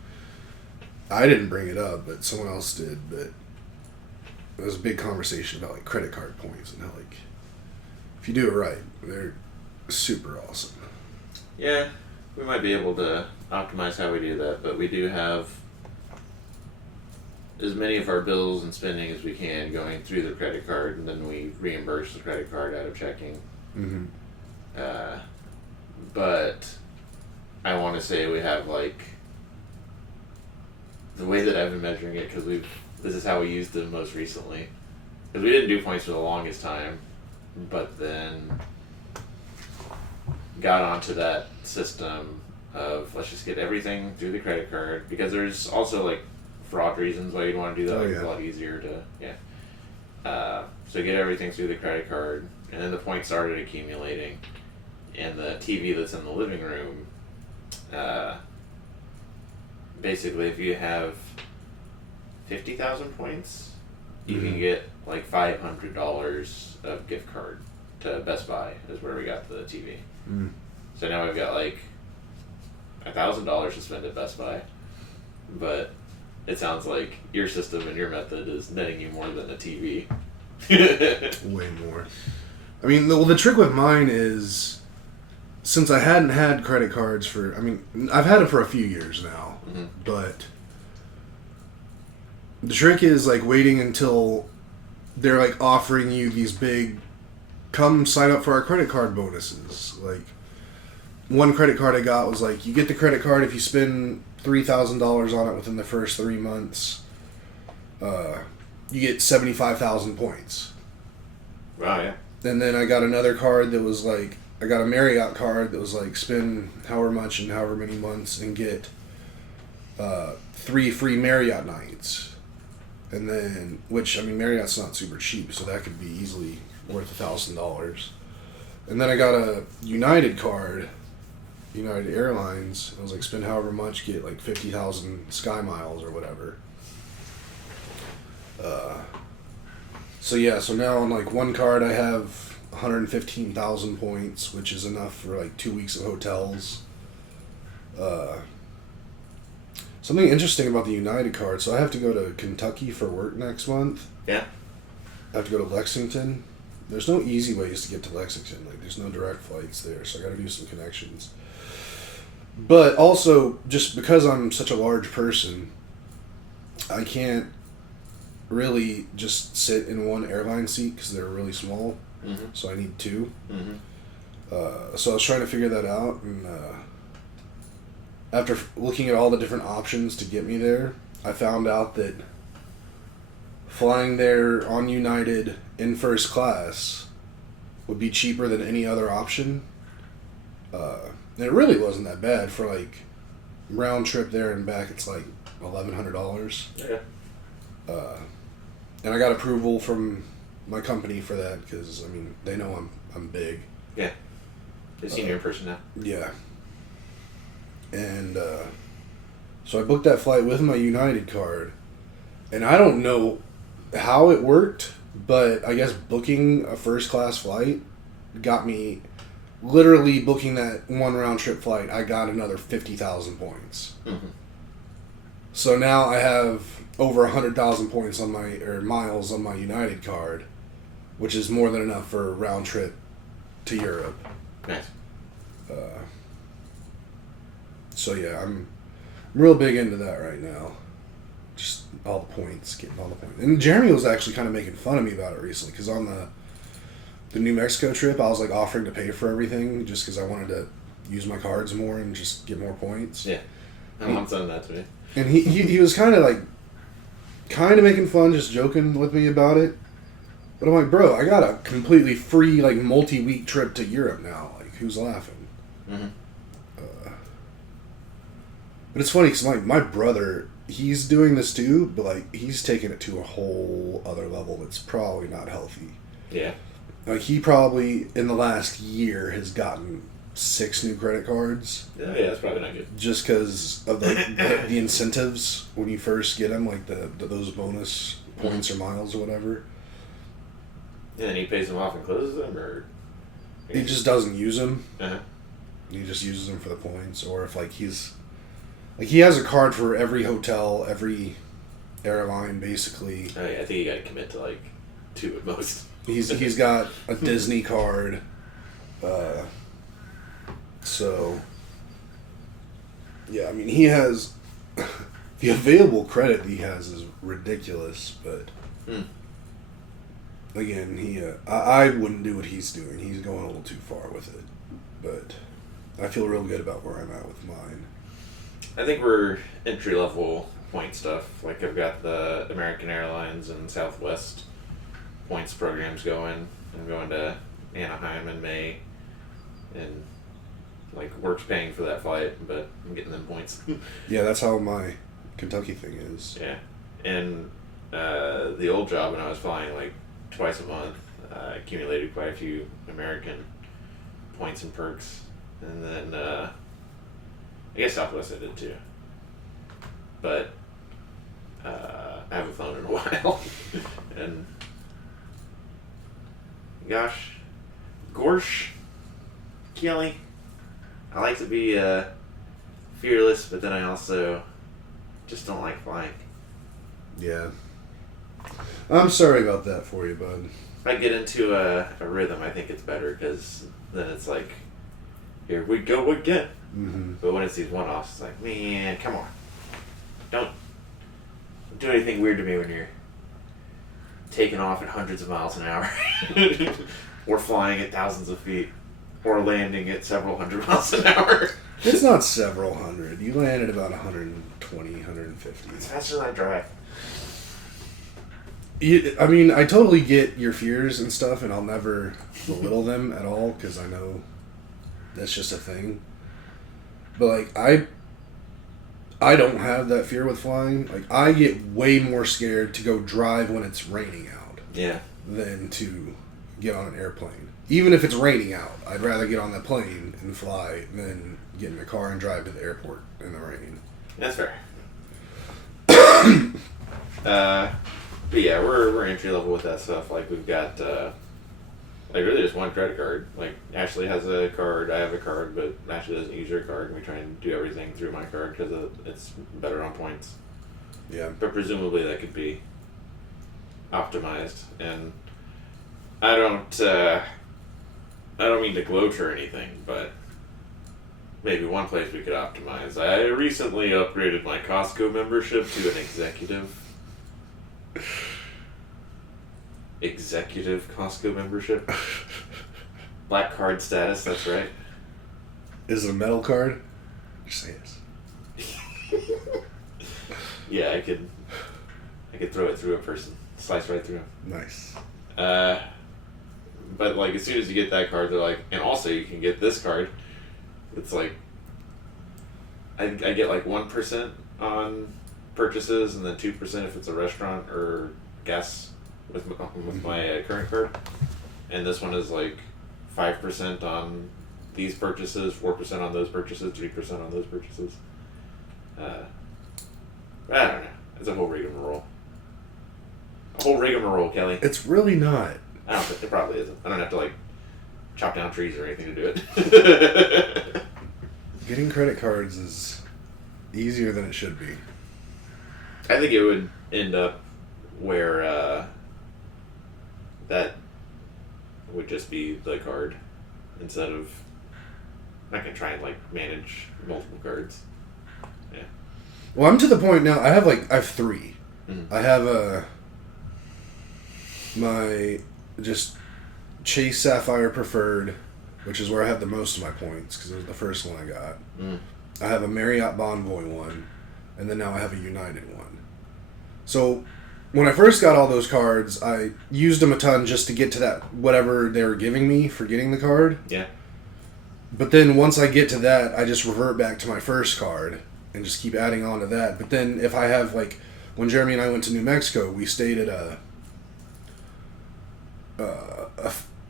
I didn't bring it up, but someone else did. But it was a big conversation about like credit card points and how like if you do it right, they're super awesome. Yeah, we might be able to optimize how we do that, but we do have as many of our bills and spending as we can going through the credit card, and then we reimburse the credit card out of checking. Mm-hmm. But I want to say we have like the way that I've been measuring it, because this is how we used them most recently, because we didn't do points for the longest time, but then got onto that system of let's just get everything through the credit card, because there's also like fraud reasons why you'd want to do that. Oh, like, yeah. It's a lot easier to so get everything through the credit card, and then the points started accumulating, and the TV that's in the living room, basically if you have 50,000 points, you Mm-hmm. can get like $500 of gift card to Best Buy is where we got the TV. Mm. So now we've got like $1,000 to spend at Best Buy, but it sounds like your system and your method is netting you more than a TV. Way more. I mean, the trick with mine is, since I hadn't had credit cards I've had it for a few years now, Mm-hmm. but the trick is like waiting until they're like offering you these big, come sign up for our credit card bonuses. Like, one credit card I got was like, you get the credit card if you spend $3,000 on it within the first 3 months. You get 75,000 points. Wow, yeah. And then I got another card that was like, I got a Marriott card that was like, spend however much in however many months and get 3 free Marriott nights. And then, Marriott's not super cheap, so that could be easily worth $1,000. And then I got a United card, United Airlines. I was like, spend however much, get like 50,000 Sky Miles or whatever. So now on like one card I have 115,000 points, which is enough for like 2 weeks of hotels. Something interesting about the United card, so I have to go to Kentucky for work next month. Yeah. I have to go to Lexington, there's no easy ways to get to Lexington. Like, there's no direct flights there, so I got to do some connections. But also, just because I'm such a large person, I can't really just sit in one airline seat because they're really small. Mm-hmm. So I need two. Mm-hmm. So I was trying to figure that out, and after looking at all the different options to get me there, I found out that flying there on United in first class would be cheaper than any other option. And it really wasn't that bad for like round trip there and back. It's like $1,100. Yeah. And I got approval from my company for that because I mean they know I'm big. Yeah. They've seen you in person now. Yeah. And so I booked that flight with my United card, and I don't know how it worked, but I guess booking a first class flight got me. Literally booking that one round trip flight, I got another 50,000 points. Mm-hmm. So now I have over 100,000 points on miles on my United card, which is more than enough for a round trip to Europe. Nice. So yeah, I'm real big into that right now. Just all the points, getting all the points. And Jeremy was actually kind of making fun of me about it recently, because on the New Mexico trip, I was like offering to pay for everything just because I wanted to use my cards more and just get more points. Yeah, my mom's done that to me. And he was kind of making fun, just joking with me about it. But I'm like, bro, I got a completely free like multi-week trip to Europe now. Like, who's laughing? Mm-hmm. But it's funny because my brother, he's doing this too, but like he's taking it to a whole other level that's probably not healthy. Yeah. Like, he probably, in the last year, has gotten 6 new credit cards. Yeah, that's probably not good. Just because of the incentives when you first get them, like those bonus points or miles or whatever. And then he pays them off and closes them, or? He just doesn't use them. Uh-huh. He just uses them for the points. Or if, like, he has a card for every hotel, every airline, basically. Oh, yeah, I think you gotta commit to, like, 2 at most. He's got a Disney card, so yeah. I mean, he has the available credit he has is ridiculous, but again, I wouldn't do what he's doing. He's going a little too far with it, but I feel real good about where I'm at with mine. I think we're entry level point stuff. Like, I've got the American Airlines and Southwest points programs going. I'm going to Anaheim in May, and like work's paying for that flight, but I'm getting them points. Yeah, that's how my Kentucky thing is. Yeah, and the old job when I was flying like twice a month, accumulated quite a few American points and perks, and then I guess Southwest I did too, but I haven't flown in a while, and. Gorsh, Kelly. I like to be fearless, but then I also just don't like flying. Yeah. I'm sorry about that for you, bud. If I get into a rhythm, I think it's better, because then it's like, here we go again. Mm-hmm. But when it's these one-offs, it's like, man, come on. Don't do anything weird to me when you're taking off at hundreds of miles an hour, or flying at thousands of feet, or landing at several hundred miles an hour. It's not several hundred. You land at about 120, 150. It's faster than I drive. I mean, I totally get your fears and stuff, and I'll never belittle them at all, because I know that's just a thing. But, like, I don't have that fear with flying. Like, I get way more scared to go drive when it's raining out. Yeah. Than to get on an airplane. Even if it's raining out, I'd rather get on that plane and fly than get in a car and drive to the airport in the rain. That's fair. But yeah, we're entry level with that stuff. Like, we've got like really just one credit card. Like, Ashley has a card, I have a card, but Ashley doesn't use her card, and we try and do everything through my card because it's better on points. Yeah. But presumably that could be optimized, and I don't mean to gloat or anything, but maybe one place we could optimize. I recently upgraded my Costco membership to an executive Costco membership. Black card status, that's right. Is it a metal card? Just say yes. Yeah, I could throw it through a person. Slice right through him. Nice. But like as soon as you get that card, they're like, and also you can get this card. It's like I get like 1% on purchases, and then 2% if it's a restaurant or gas with my current card. And this one is like 5% on these purchases, 4% on those purchases, 3% on those purchases. I don't know. It's a whole rigmarole. A whole rigmarole, Kelly. It's really not. I don't think it probably isn't. I don't have to like chop down trees or anything to do it. Getting credit cards is easier than it should be. I think it would end up where that would just be the card instead of I'm not gonna try and like manage multiple cards. Yeah. Well, I'm to the point now. I have 3. Mm-hmm. I have my just Chase Sapphire Preferred, which is where I have the most of my points because it was the first one I got. Mm. I have a Marriott Bonvoy one, and then now I have a United one. So when I first got all those cards, I used them a ton just to get to that whatever they were giving me for getting the card. Yeah. But then once I get to that, I just revert back to my first card and just keep adding on to that. But then if I have like when Jeremy and I went to New Mexico, we stayed at a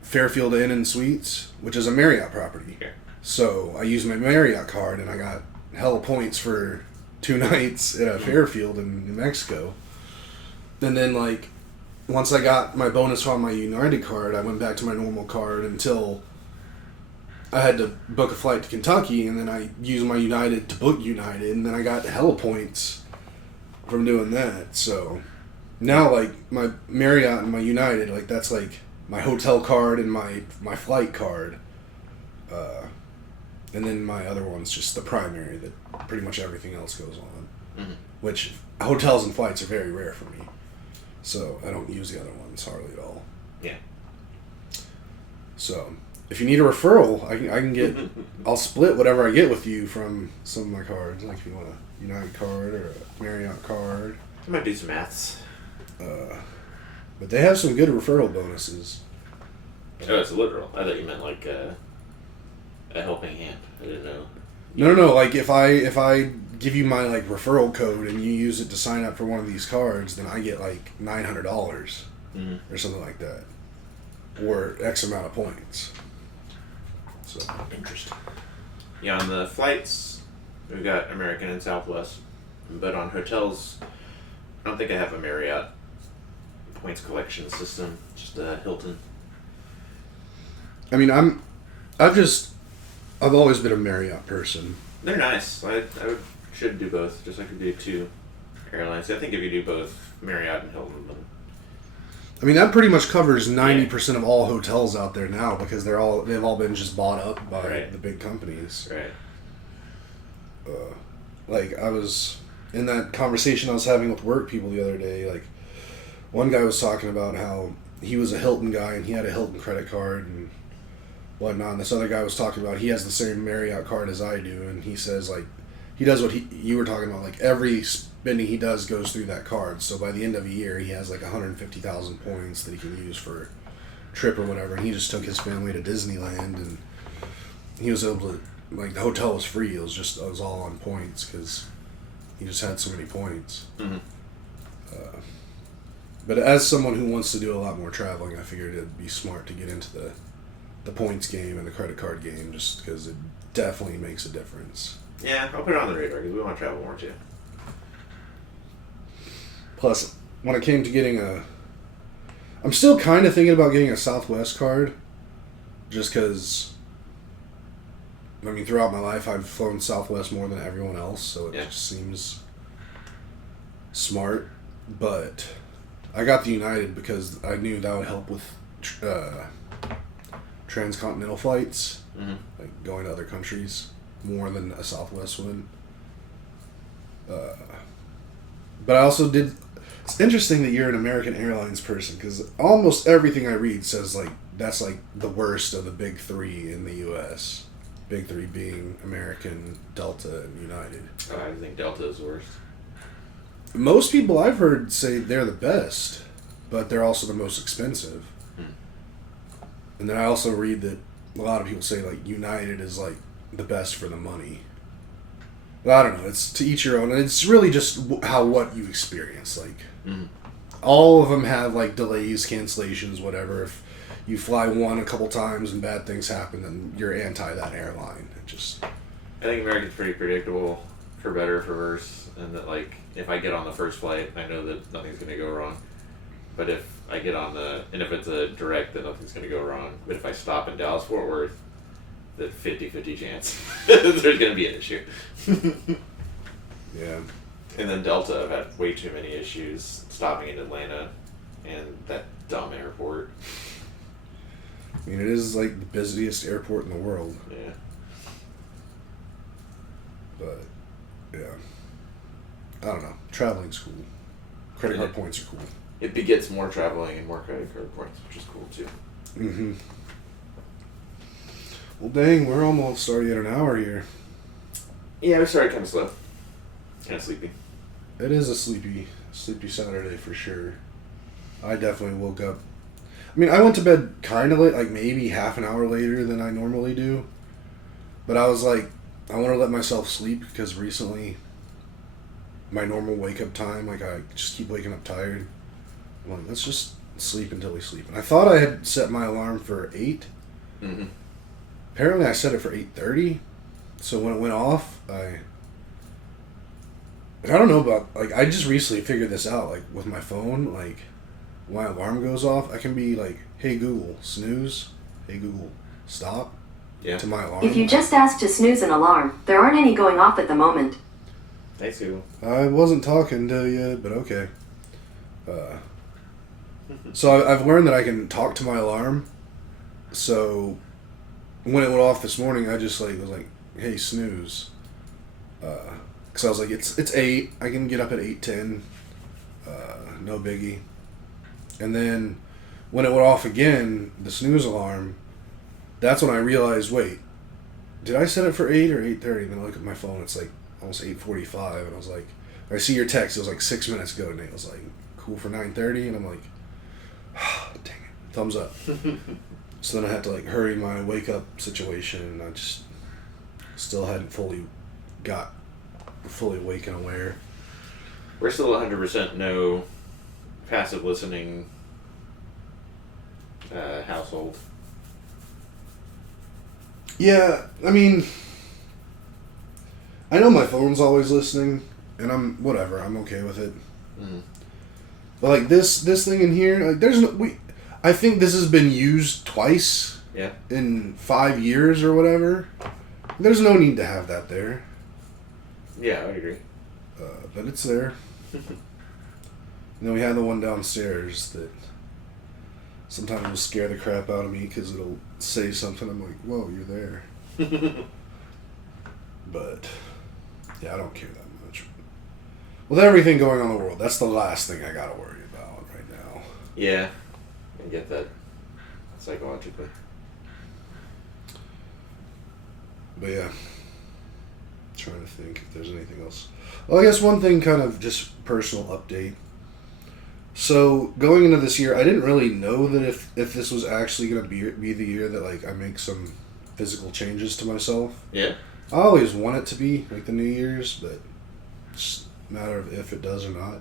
Fairfield Inn and Suites, which is a Marriott property. Yeah. So I used my Marriott card and I got hella points for 2 nights at a Fairfield in New Mexico. And then like once I got my bonus on my United card, I went back to my normal card until I had to book a flight to Kentucky, and then I used my United to book United, and then I got hella points from doing that. So now like my Marriott and my United, like that's like my hotel card and my flight card, and then my other one's just the primary that pretty much everything else goes on. Mm-hmm. Which hotels and flights are very rare for me, so I don't use the other ones hardly at all. Yeah. So if you need a referral, I can get. I'll split whatever I get with you from some of my cards. Like if you want a United card or a Marriott card. I might do some maths. But they have some good referral bonuses. Oh, it's literal. I thought you meant like a helping hand. I didn't know. No. Like if I give you my like referral code and you use it to sign up for one of these cards, then I get like $900 or something like that, or X amount of points. So Interesting. Yeah, on the flights, we've got American and Southwest, but on hotels, I don't think I have a Marriott points collection system. Just a Hilton. I mean, I've always been a Marriott person. They're nice. I should do both. Just like I could do 2 airlines. I think if you do both Marriott and Hilton, then I mean, that pretty much covers 90% of all hotels out there now because they've all been just bought up by the big companies. right. Like I was in that conversation I was having with work people the other day. Like one guy was talking about how he was a Hilton guy and he had a Hilton credit card and whatnot. And this other guy was talking about he has the same Marriott card as I do, and he says like he does what you were talking about. Like every spending he does goes through that card. So by the end of a year, he has like 150,000 points that he can use for a trip or whatever. And he just took his family to Disneyland, and he was able to like the hotel was free. It was all on points because he just had so many points. Mm-hmm. But as someone who wants to do a lot more traveling, I figured it'd be smart to get into the points game and the credit card game just because it definitely makes a difference. Yeah, I'll put it on the radar because we want to travel more too. Plus, when it came to getting I'm still kind of thinking about getting a Southwest card just because, I mean, throughout my life, I've flown Southwest more than everyone else, so it just seems smart. But I got the United because I knew that would help with transcontinental flights, Mm-hmm. like going to other countries, more than a Southwest would. But I also did. It's interesting that you're an American Airlines person because almost everything I read says like that's like the worst of the big three in the U.S. Big three being American, Delta, and United. Oh, I think Delta is worse. Most people I've heard say they're the best, but they're also the most expensive. And then I also read that a lot of people say like United is like the best for the money. But I don't know. It's to each your own, and it's really just what you experience. Like all of them have like delays, cancellations, whatever. If you fly one a couple times and bad things happen, then you're anti that airline. It just. I think American's pretty predictable, for better or for worse, and that like if I get on the first flight, I know that nothing's gonna go wrong. But if I get on and if it's a direct, then nothing's going to go wrong. But if I stop in Dallas Fort Worth, the 50-50 chance there's going to be an issue. Yeah. And then Delta, I've had way too many issues stopping in Atlanta and that dumb airport. I mean, it is like the busiest airport in the world. Yeah. But, yeah. I don't know. Traveling's cool. Credit card points are cool. It begets more traveling and more credit card points, which is cool too. Mm-hmm. Well, dang, we're almost already at an hour here. Yeah, we started kind of slow. Kind of sleepy. It is a sleepy Saturday for sure. I definitely woke up. I mean, I went to bed kind of late, like maybe half an hour later than I normally do. But I was like, I want to let myself sleep because recently my normal wake-up time, like I just keep waking up tired. I'm like, let's just sleep until we sleep. And I thought I had set my alarm for 8. Mm-hmm. Apparently I set it for 8:30. So when it went off, I don't know about, like, I just recently figured this out, like, with my phone, like, when my alarm goes off, I can be like, hey Google, snooze, hey Google, stop, to my alarm. If you just asked to snooze an alarm, there aren't any going off at the moment. Thanks, Google. I wasn't talking to you, but okay. So I've learned that I can talk to my alarm. So when it went off this morning, I just like was like, "Hey, snooze," because I was like, "It's 8. I can get up at 8:10. No biggie." And then when it went off again, the snooze alarm, that's when I realized, wait, did I set it for 8 or 8:30? And then I look at my phone, it's like almost 8:45, and I was like, I see your text. It was like 6 minutes ago, and Nate was like, "Cool for 9:30," and I'm like, dang it, thumbs up. So then I had to like hurry my wake up situation, and I just still hadn't fully awake and aware. We're still 100% no passive listening household. Yeah, I mean, I know my phone's always listening, and I'm okay with it. Mm. But like this thing in here, like I think this has been used twice. Yeah. In 5 years or whatever. There's no need to have that there. Yeah, I agree. But it's there. And then we have the one downstairs that sometimes will scare the crap out of me because it'll say something. I'm like, whoa, you're there. But yeah, I don't care that much. With everything going on in the world, that's the last thing I gotta worry about right now. Yeah, I get that psychologically. But yeah, trying to think if there's anything else. Well, I guess one thing, kind of just personal update. So going into this year, I didn't really know that if this was actually gonna be the year that like I make some physical changes to myself. Yeah. I always want it to be like the New Year's, but it's a matter of if it does or not.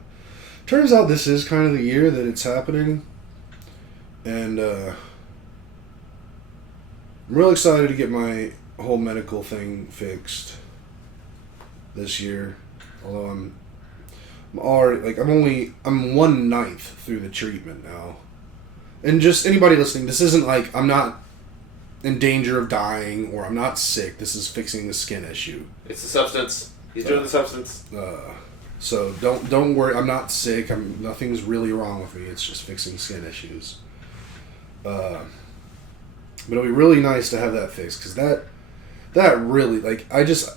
Turns out this is kind of the year that it's happening, and I'm real excited to get my whole medical thing fixed this year. Although I'm already like I'm 1/9 through the treatment now, and just anybody listening, this isn't like I'm not in danger of dying or I'm not sick. This is fixing the skin issue. It's the substance. He's doing the substance. So don't worry. I'm not sick. Nothing's really wrong with me. It's just fixing skin issues. But it'll be really nice to have that fixed, because that really, like, I just,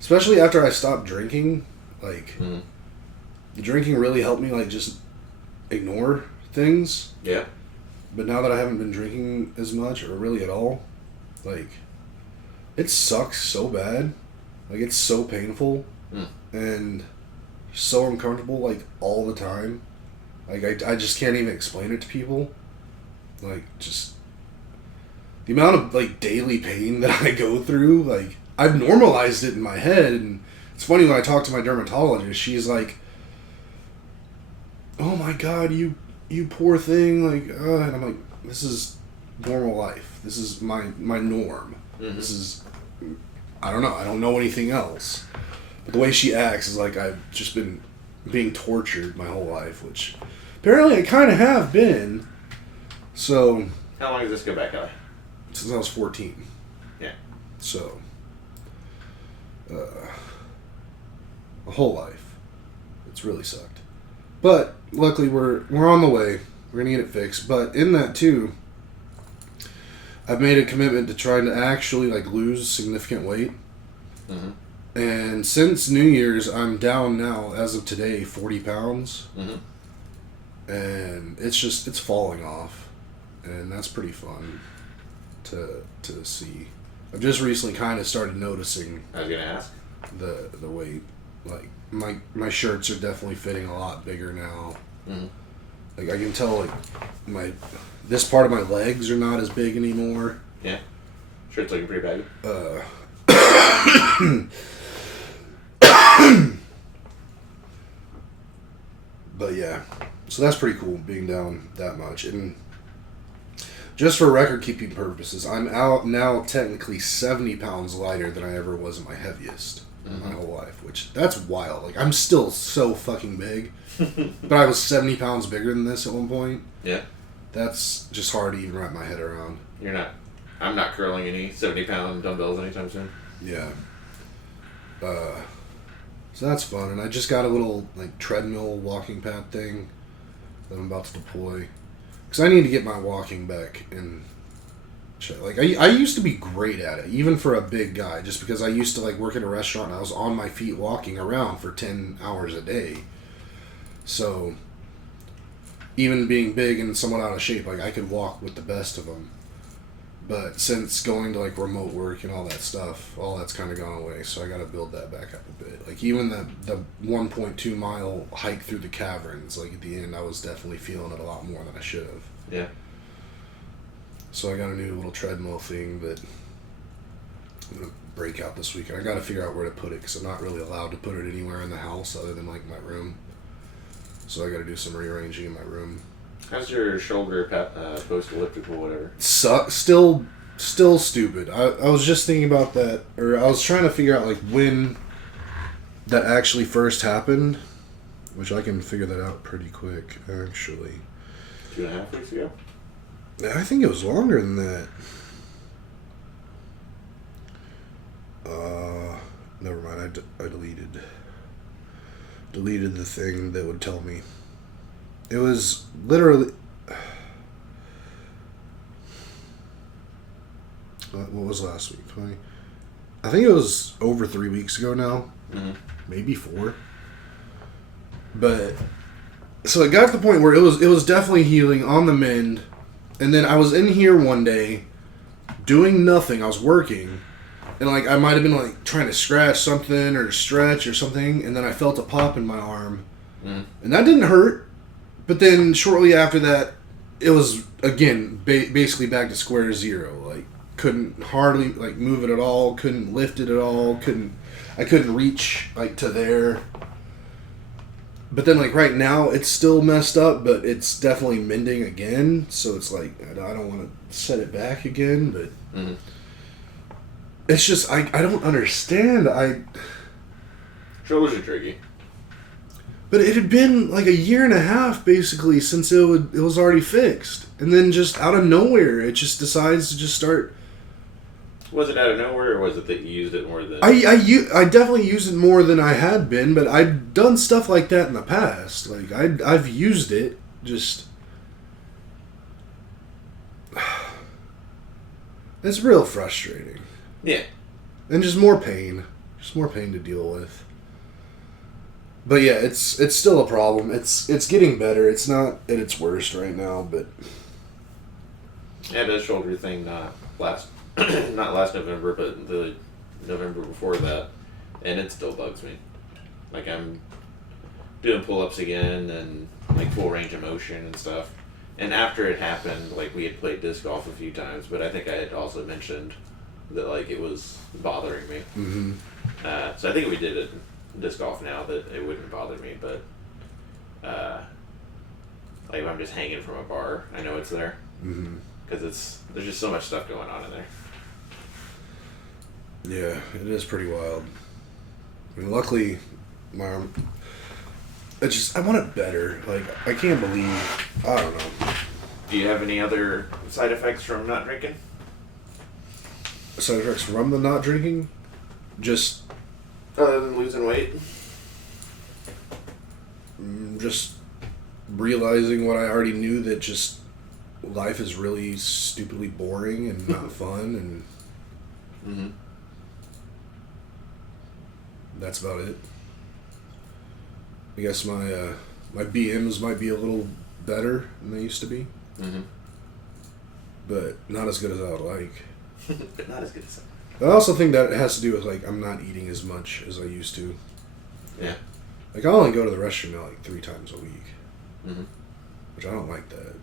especially after I stopped drinking, like, the drinking really helped me, like, just ignore things. Yeah. But now that I haven't been drinking as much, or really at all, like, it sucks so bad. Like, it's so painful. And so uncomfortable, like, all the time. Like, I just can't even explain it to people. Like, just the amount of, like, daily pain that I go through, like, I've normalized it in my head. And it's funny, when I talk to my dermatologist, she's like, oh my God, you poor thing. Like, and I'm like, this is normal life. This is my norm. This is, I don't know. I don't know anything else. But the way she acts is like I've just been being tortured my whole life, which apparently I kind of have been. So. How long does this go back, Kelly? Since I was 14. Yeah. So. A whole life. It's really sucked. But luckily we're on the way. We're gonna get it fixed. But in that too, I've made a commitment to trying to actually, like, lose significant weight. And since New Year's, I'm down now, as of today, 40 pounds. And it's falling off. And that's pretty fun to see. I've just recently kind of started noticing. I was gonna ask. The weight. Like, my shirts are definitely fitting a lot bigger now. Like, I can tell, like, this part of my legs are not as big anymore. Yeah. Shirt's looking pretty baggy. But yeah, so that's pretty cool, being down that much. And just for record keeping purposes, I'm out now technically 70 pounds lighter than I ever was at my heaviest in my whole life, which, that's wild. Like, I'm still so fucking big, but I was 70 pounds bigger than this at one point. Yeah. That's just hard to even wrap my head around. I'm not curling any 70-pound dumbbells anytime soon. Yeah. So that's fun. And I just got a little, like, treadmill walking pad thing that I'm about to deploy. Because I need to get my walking back in check. Like, I used to be great at it, even for a big guy, just because I used to, like, work in a restaurant and I was on my feet walking around for 10 hours a day. So, even being big and somewhat out of shape, like, I could walk with the best of them. But since going to, like, remote work and all that stuff, all that's kind of gone away. So I got to build that back up a bit. Like, even the 1.2 mile hike through the caverns, like, at the end, I was definitely feeling it a lot more than I should have. Yeah. So I got a new little treadmill thing that I'm going to break out this weekend. I got to figure out where to put it, because I'm not really allowed to put it anywhere in the house other than, like, my room. So I got to do some rearranging in my room. How's your shoulder post-elliptical, whatever? Still stupid. I was just thinking about that, or I was trying to figure out, like, when that actually first happened, which I can figure that out pretty quick, actually. 2.5 weeks ago? I think it was longer than that. Never mind. I deleted the thing that would tell me. It was literally... What was last week? 20? I think it was over 3 weeks ago now. Maybe 4. But... So it got to the point where it was definitely healing, on the mend. And then I was in here one day doing nothing. I was working. And, like, I might have been, like, trying to scratch something or stretch or something. And then I felt a pop in my arm. And that didn't hurt. But then shortly after that, it was, again, basically back to square zero. Like, couldn't hardly, like, move it at all. Couldn't lift it at all. I couldn't reach, like, to there. But then, like, right now, it's still messed up, but it's definitely mending again. So it's like, I don't want to set it back again, but... It's just, I don't understand. Shoulders are tricky. But it had been like a year and a half, basically, since it was already fixed. And then just out of nowhere, it just decides to just start... Was it out of nowhere, or was it that you used it more than... I definitely used it more than I had been, but I'd done stuff like that in the past. Like, I've used it, just... It's real frustrating. Yeah. And just more pain. Just more pain to deal with. But yeah, it's still a problem. It's getting better. It's not at its worst right now, but I had a shoulder thing not last November, but the November before that, and it still bugs me. Like I'm doing pull-ups again and like full range of motion and stuff. And after it happened, like we had played disc golf a few times, but I think I had also mentioned that like it was bothering me. mm-hmm. So I think if we did it disc golf now, that it wouldn't bother me. But like if I'm just hanging from a bar, I know it's there because there's just so much stuff going on in there. Yeah, it is pretty wild. I mean, luckily, my arm. I want it better. Like, I can't believe. I don't know. Do you have any other side effects from not drinking? Side effects from the not drinking? Just. Other than losing weight? Just realizing what I already knew, that just life is really stupidly boring and not fun, and that's about it. I guess my BMs might be a little better than they used to be, but not as good as I would like. But not as good as I also think that it has to do with like I'm not eating as much as I used to. Yeah. Like I only go to the restroom now like 3 times a week, which I don't like that.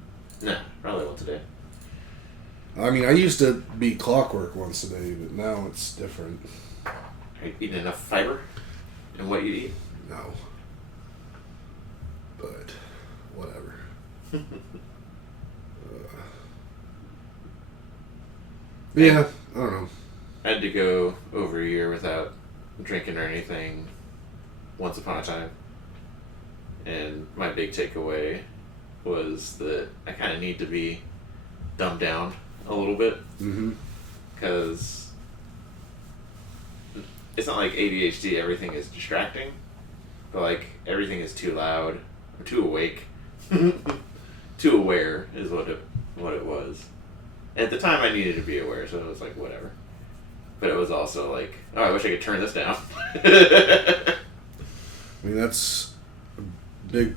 No, probably once a day. I mean, I used to be clockwork once a day, but now it's different. Are you eating enough fiber in what you eat? No. But whatever. Yeah, I don't know. I had to go over a year without drinking or anything once upon a time. And my big takeaway was that I kind of need to be dumbed down a little bit. Because it's not like ADHD, everything is distracting. But like everything is too loud, or too awake. Too aware is what it was. At the time I needed to be aware, so it was like whatever. But it was also like, oh, I wish I could turn this down. I mean, that's a big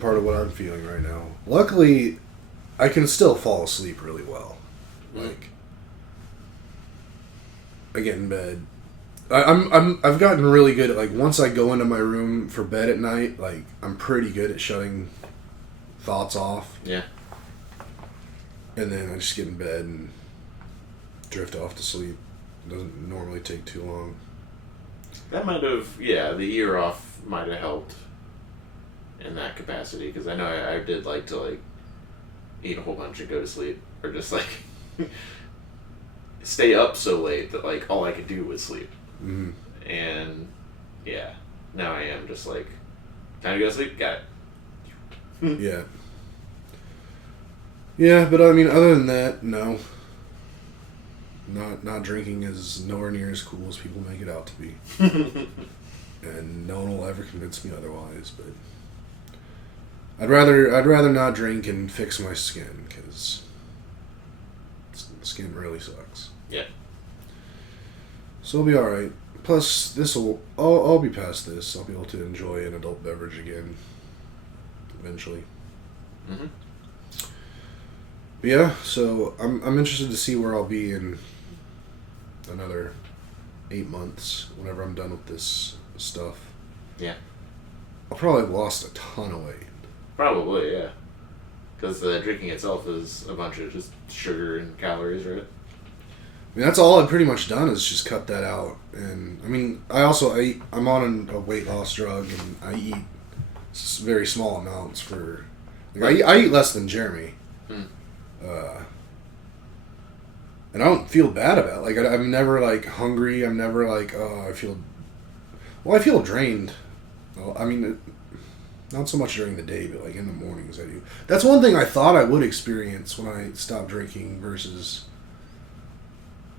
part of what I'm feeling right now. Luckily, I can still fall asleep really well. Like, I get in bed. I've gotten really good at, like, once I go into my room for bed at night, like, I'm pretty good at shutting thoughts off. Yeah. And then I just get in bed and drift off to sleep. It doesn't normally take too long. That might have, the year off might have helped in that capacity, because I know I did like to, like, eat a whole bunch and go to sleep, or just, like, stay up so late that, like, all I could do was sleep. And, yeah, now I am just, like, time to go to sleep, got it. Yeah. Yeah, but I mean, other than that, no. Not drinking is nowhere near as cool as people make it out to be. And no one will ever convince me otherwise, but I'd rather not drink and fix my skin, because skin really sucks. Yeah. So it'll be alright. Plus, I'll be past this. I'll be able to enjoy an adult beverage again. Eventually. But yeah, so I'm interested to see where I'll be in another 8 months, whenever I'm done with this stuff. Yeah. I'll probably have lost a ton of weight. Probably, yeah. Because the drinking itself is a bunch of just sugar and calories, right? I mean, that's all I've pretty much done is just cut that out. And, I mean, I'm on a weight loss drug, and I eat very small amounts for... Like, I eat less than Jeremy. And I don't feel bad about it. Like, I'm never, like, hungry. I'm never, like, I feel drained. Well, I mean, not so much during the day, but, like, in the mornings I do. That's one thing I thought I would experience when I stopped drinking versus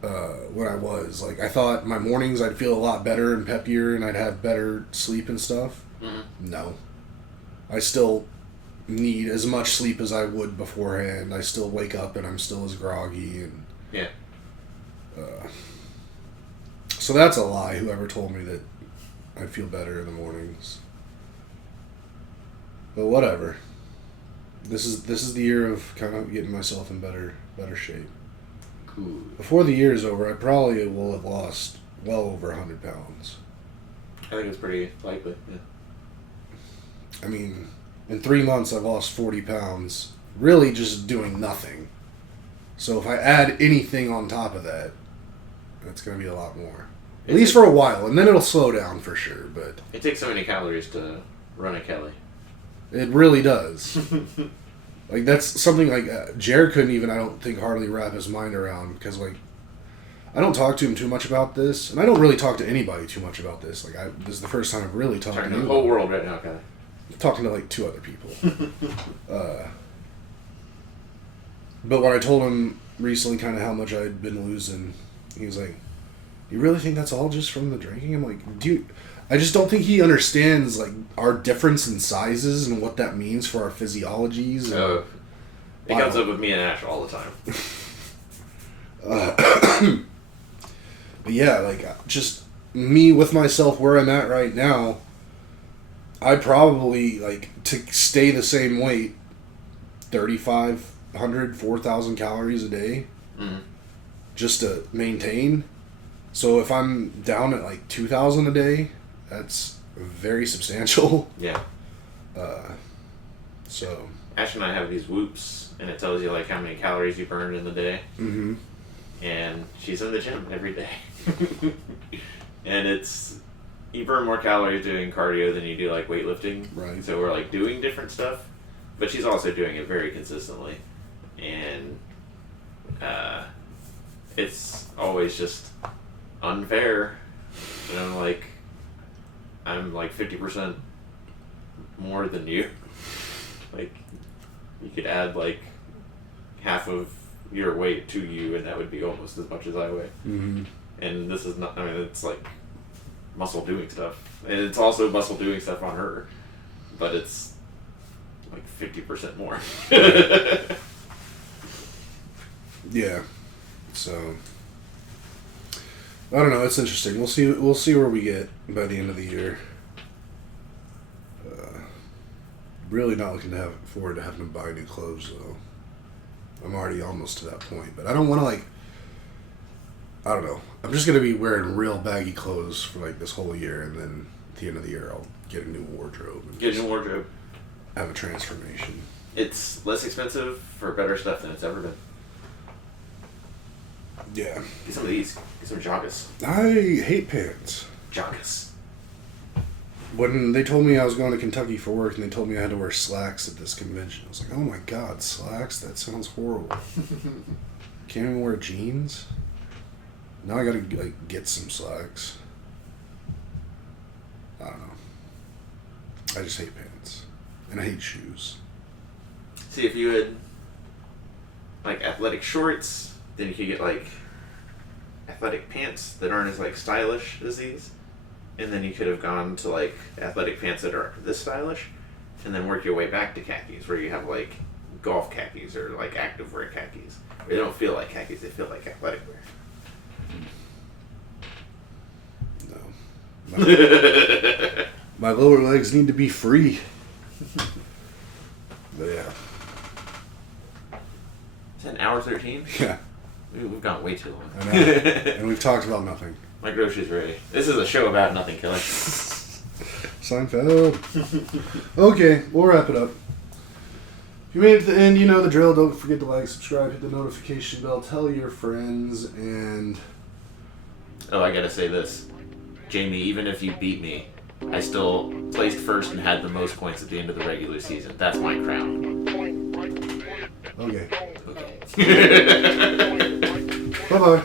when I was. Like, I thought my mornings I'd feel a lot better and peppier, and I'd have better sleep and stuff. No. I still need as much sleep as I would beforehand. I still wake up and I'm still as groggy, and yeah, So that's a lie, whoever told me that I'd feel better in the mornings. But whatever. This is the year of kind of getting myself in better shape. Cool. Before the year is over, I probably will have lost well over 100 pounds. I think it's pretty likely, yeah. I mean, in 3 months I've lost 40 pounds, really just doing nothing. So if I add anything on top of that, it's going to be a lot more. At least for a while, and then it'll slow down for sure, but... It takes so many calories to run a Kelly. It really does. Like, that's something, like, Jared couldn't even, I don't think, hardly wrap his mind around, because, like, I don't talk to him too much about this, and I don't really talk to anybody too much about this. Like, this is the first time I've really talked to Talking you. to the whole world right now, Kelly. I'm talking to, like, 2 other people. But when I told him recently kind of how much I'd been losing, he was like, "You really think that's all just from the drinking?" I'm like, dude, I just don't think he understands, like, our difference in sizes and what that means for our physiologies. So, it comes up with me and Ash all the time. But yeah, like, just me with myself where I'm at right now, I probably, like, to stay the same weight, 3,500, 4,000 calories a day, just to maintain. So if I'm down at, like, 2,000 a day, that's very substantial. Yeah. So... Ash and I have these whoops, and it tells you, like, how many calories you burned in the day. Mm-hmm. And she's in the gym every day. And it's... You burn more calories doing cardio than you do, like, weightlifting. Right. So we're, like, doing different stuff. But she's also doing it very consistently. And it's always just unfair. And I'm like 50% more than you. Like, you could add, like, half of your weight to you, and that would be almost as much as I weigh. Mm-hmm. And this is not, I mean, it's like muscle doing stuff. And it's also muscle doing stuff on her. But it's like 50% more. Yeah. So I don't know. It's interesting. We'll see where we get by the end of the year. Really not looking forward to having to buy new clothes though. I'm already almost to that point, but I don't want to I don't know. I'm just gonna be wearing real baggy clothes for like this whole year, and then at the end of the year I'll get a new wardrobe. And Get a new wardrobe. Have a transformation. It's less expensive for better stuff than it's ever been. Yeah. Get some of these. Get some joggers. I hate pants. Joggers. When they told me I was going to Kentucky for work and they told me I had to wear slacks at this convention, I was like, oh my god, slacks? That sounds horrible. Can't even wear jeans? Now I gotta, like, get some slacks. I don't know. I just hate pants. And I hate shoes. See, if you had, like, athletic shorts, then you could get, like, athletic pants that aren't as, like, stylish as these. And then you could have gone to, like, athletic pants that are this stylish, and then work your way back to khakis, where you have, like, golf khakis or, like, activewear khakis. They don't feel like khakis, they feel like athletic wear. No. My lower legs need to be free. But yeah. Is that an hour 13? Yeah. We've gone way too long. I know. And we've talked about nothing. My groceries ready. This is a show about nothing, Kelly. Seinfeld. Okay, we'll wrap it up. If you made it to the end, you know the drill. Don't forget to like, subscribe, hit the notification bell, tell your friends, and... Oh, I gotta say this. Jamie, even if you beat me, I still placed first and had the most points at the end of the regular season. That's my crown. Okay. Okay. Bye-bye.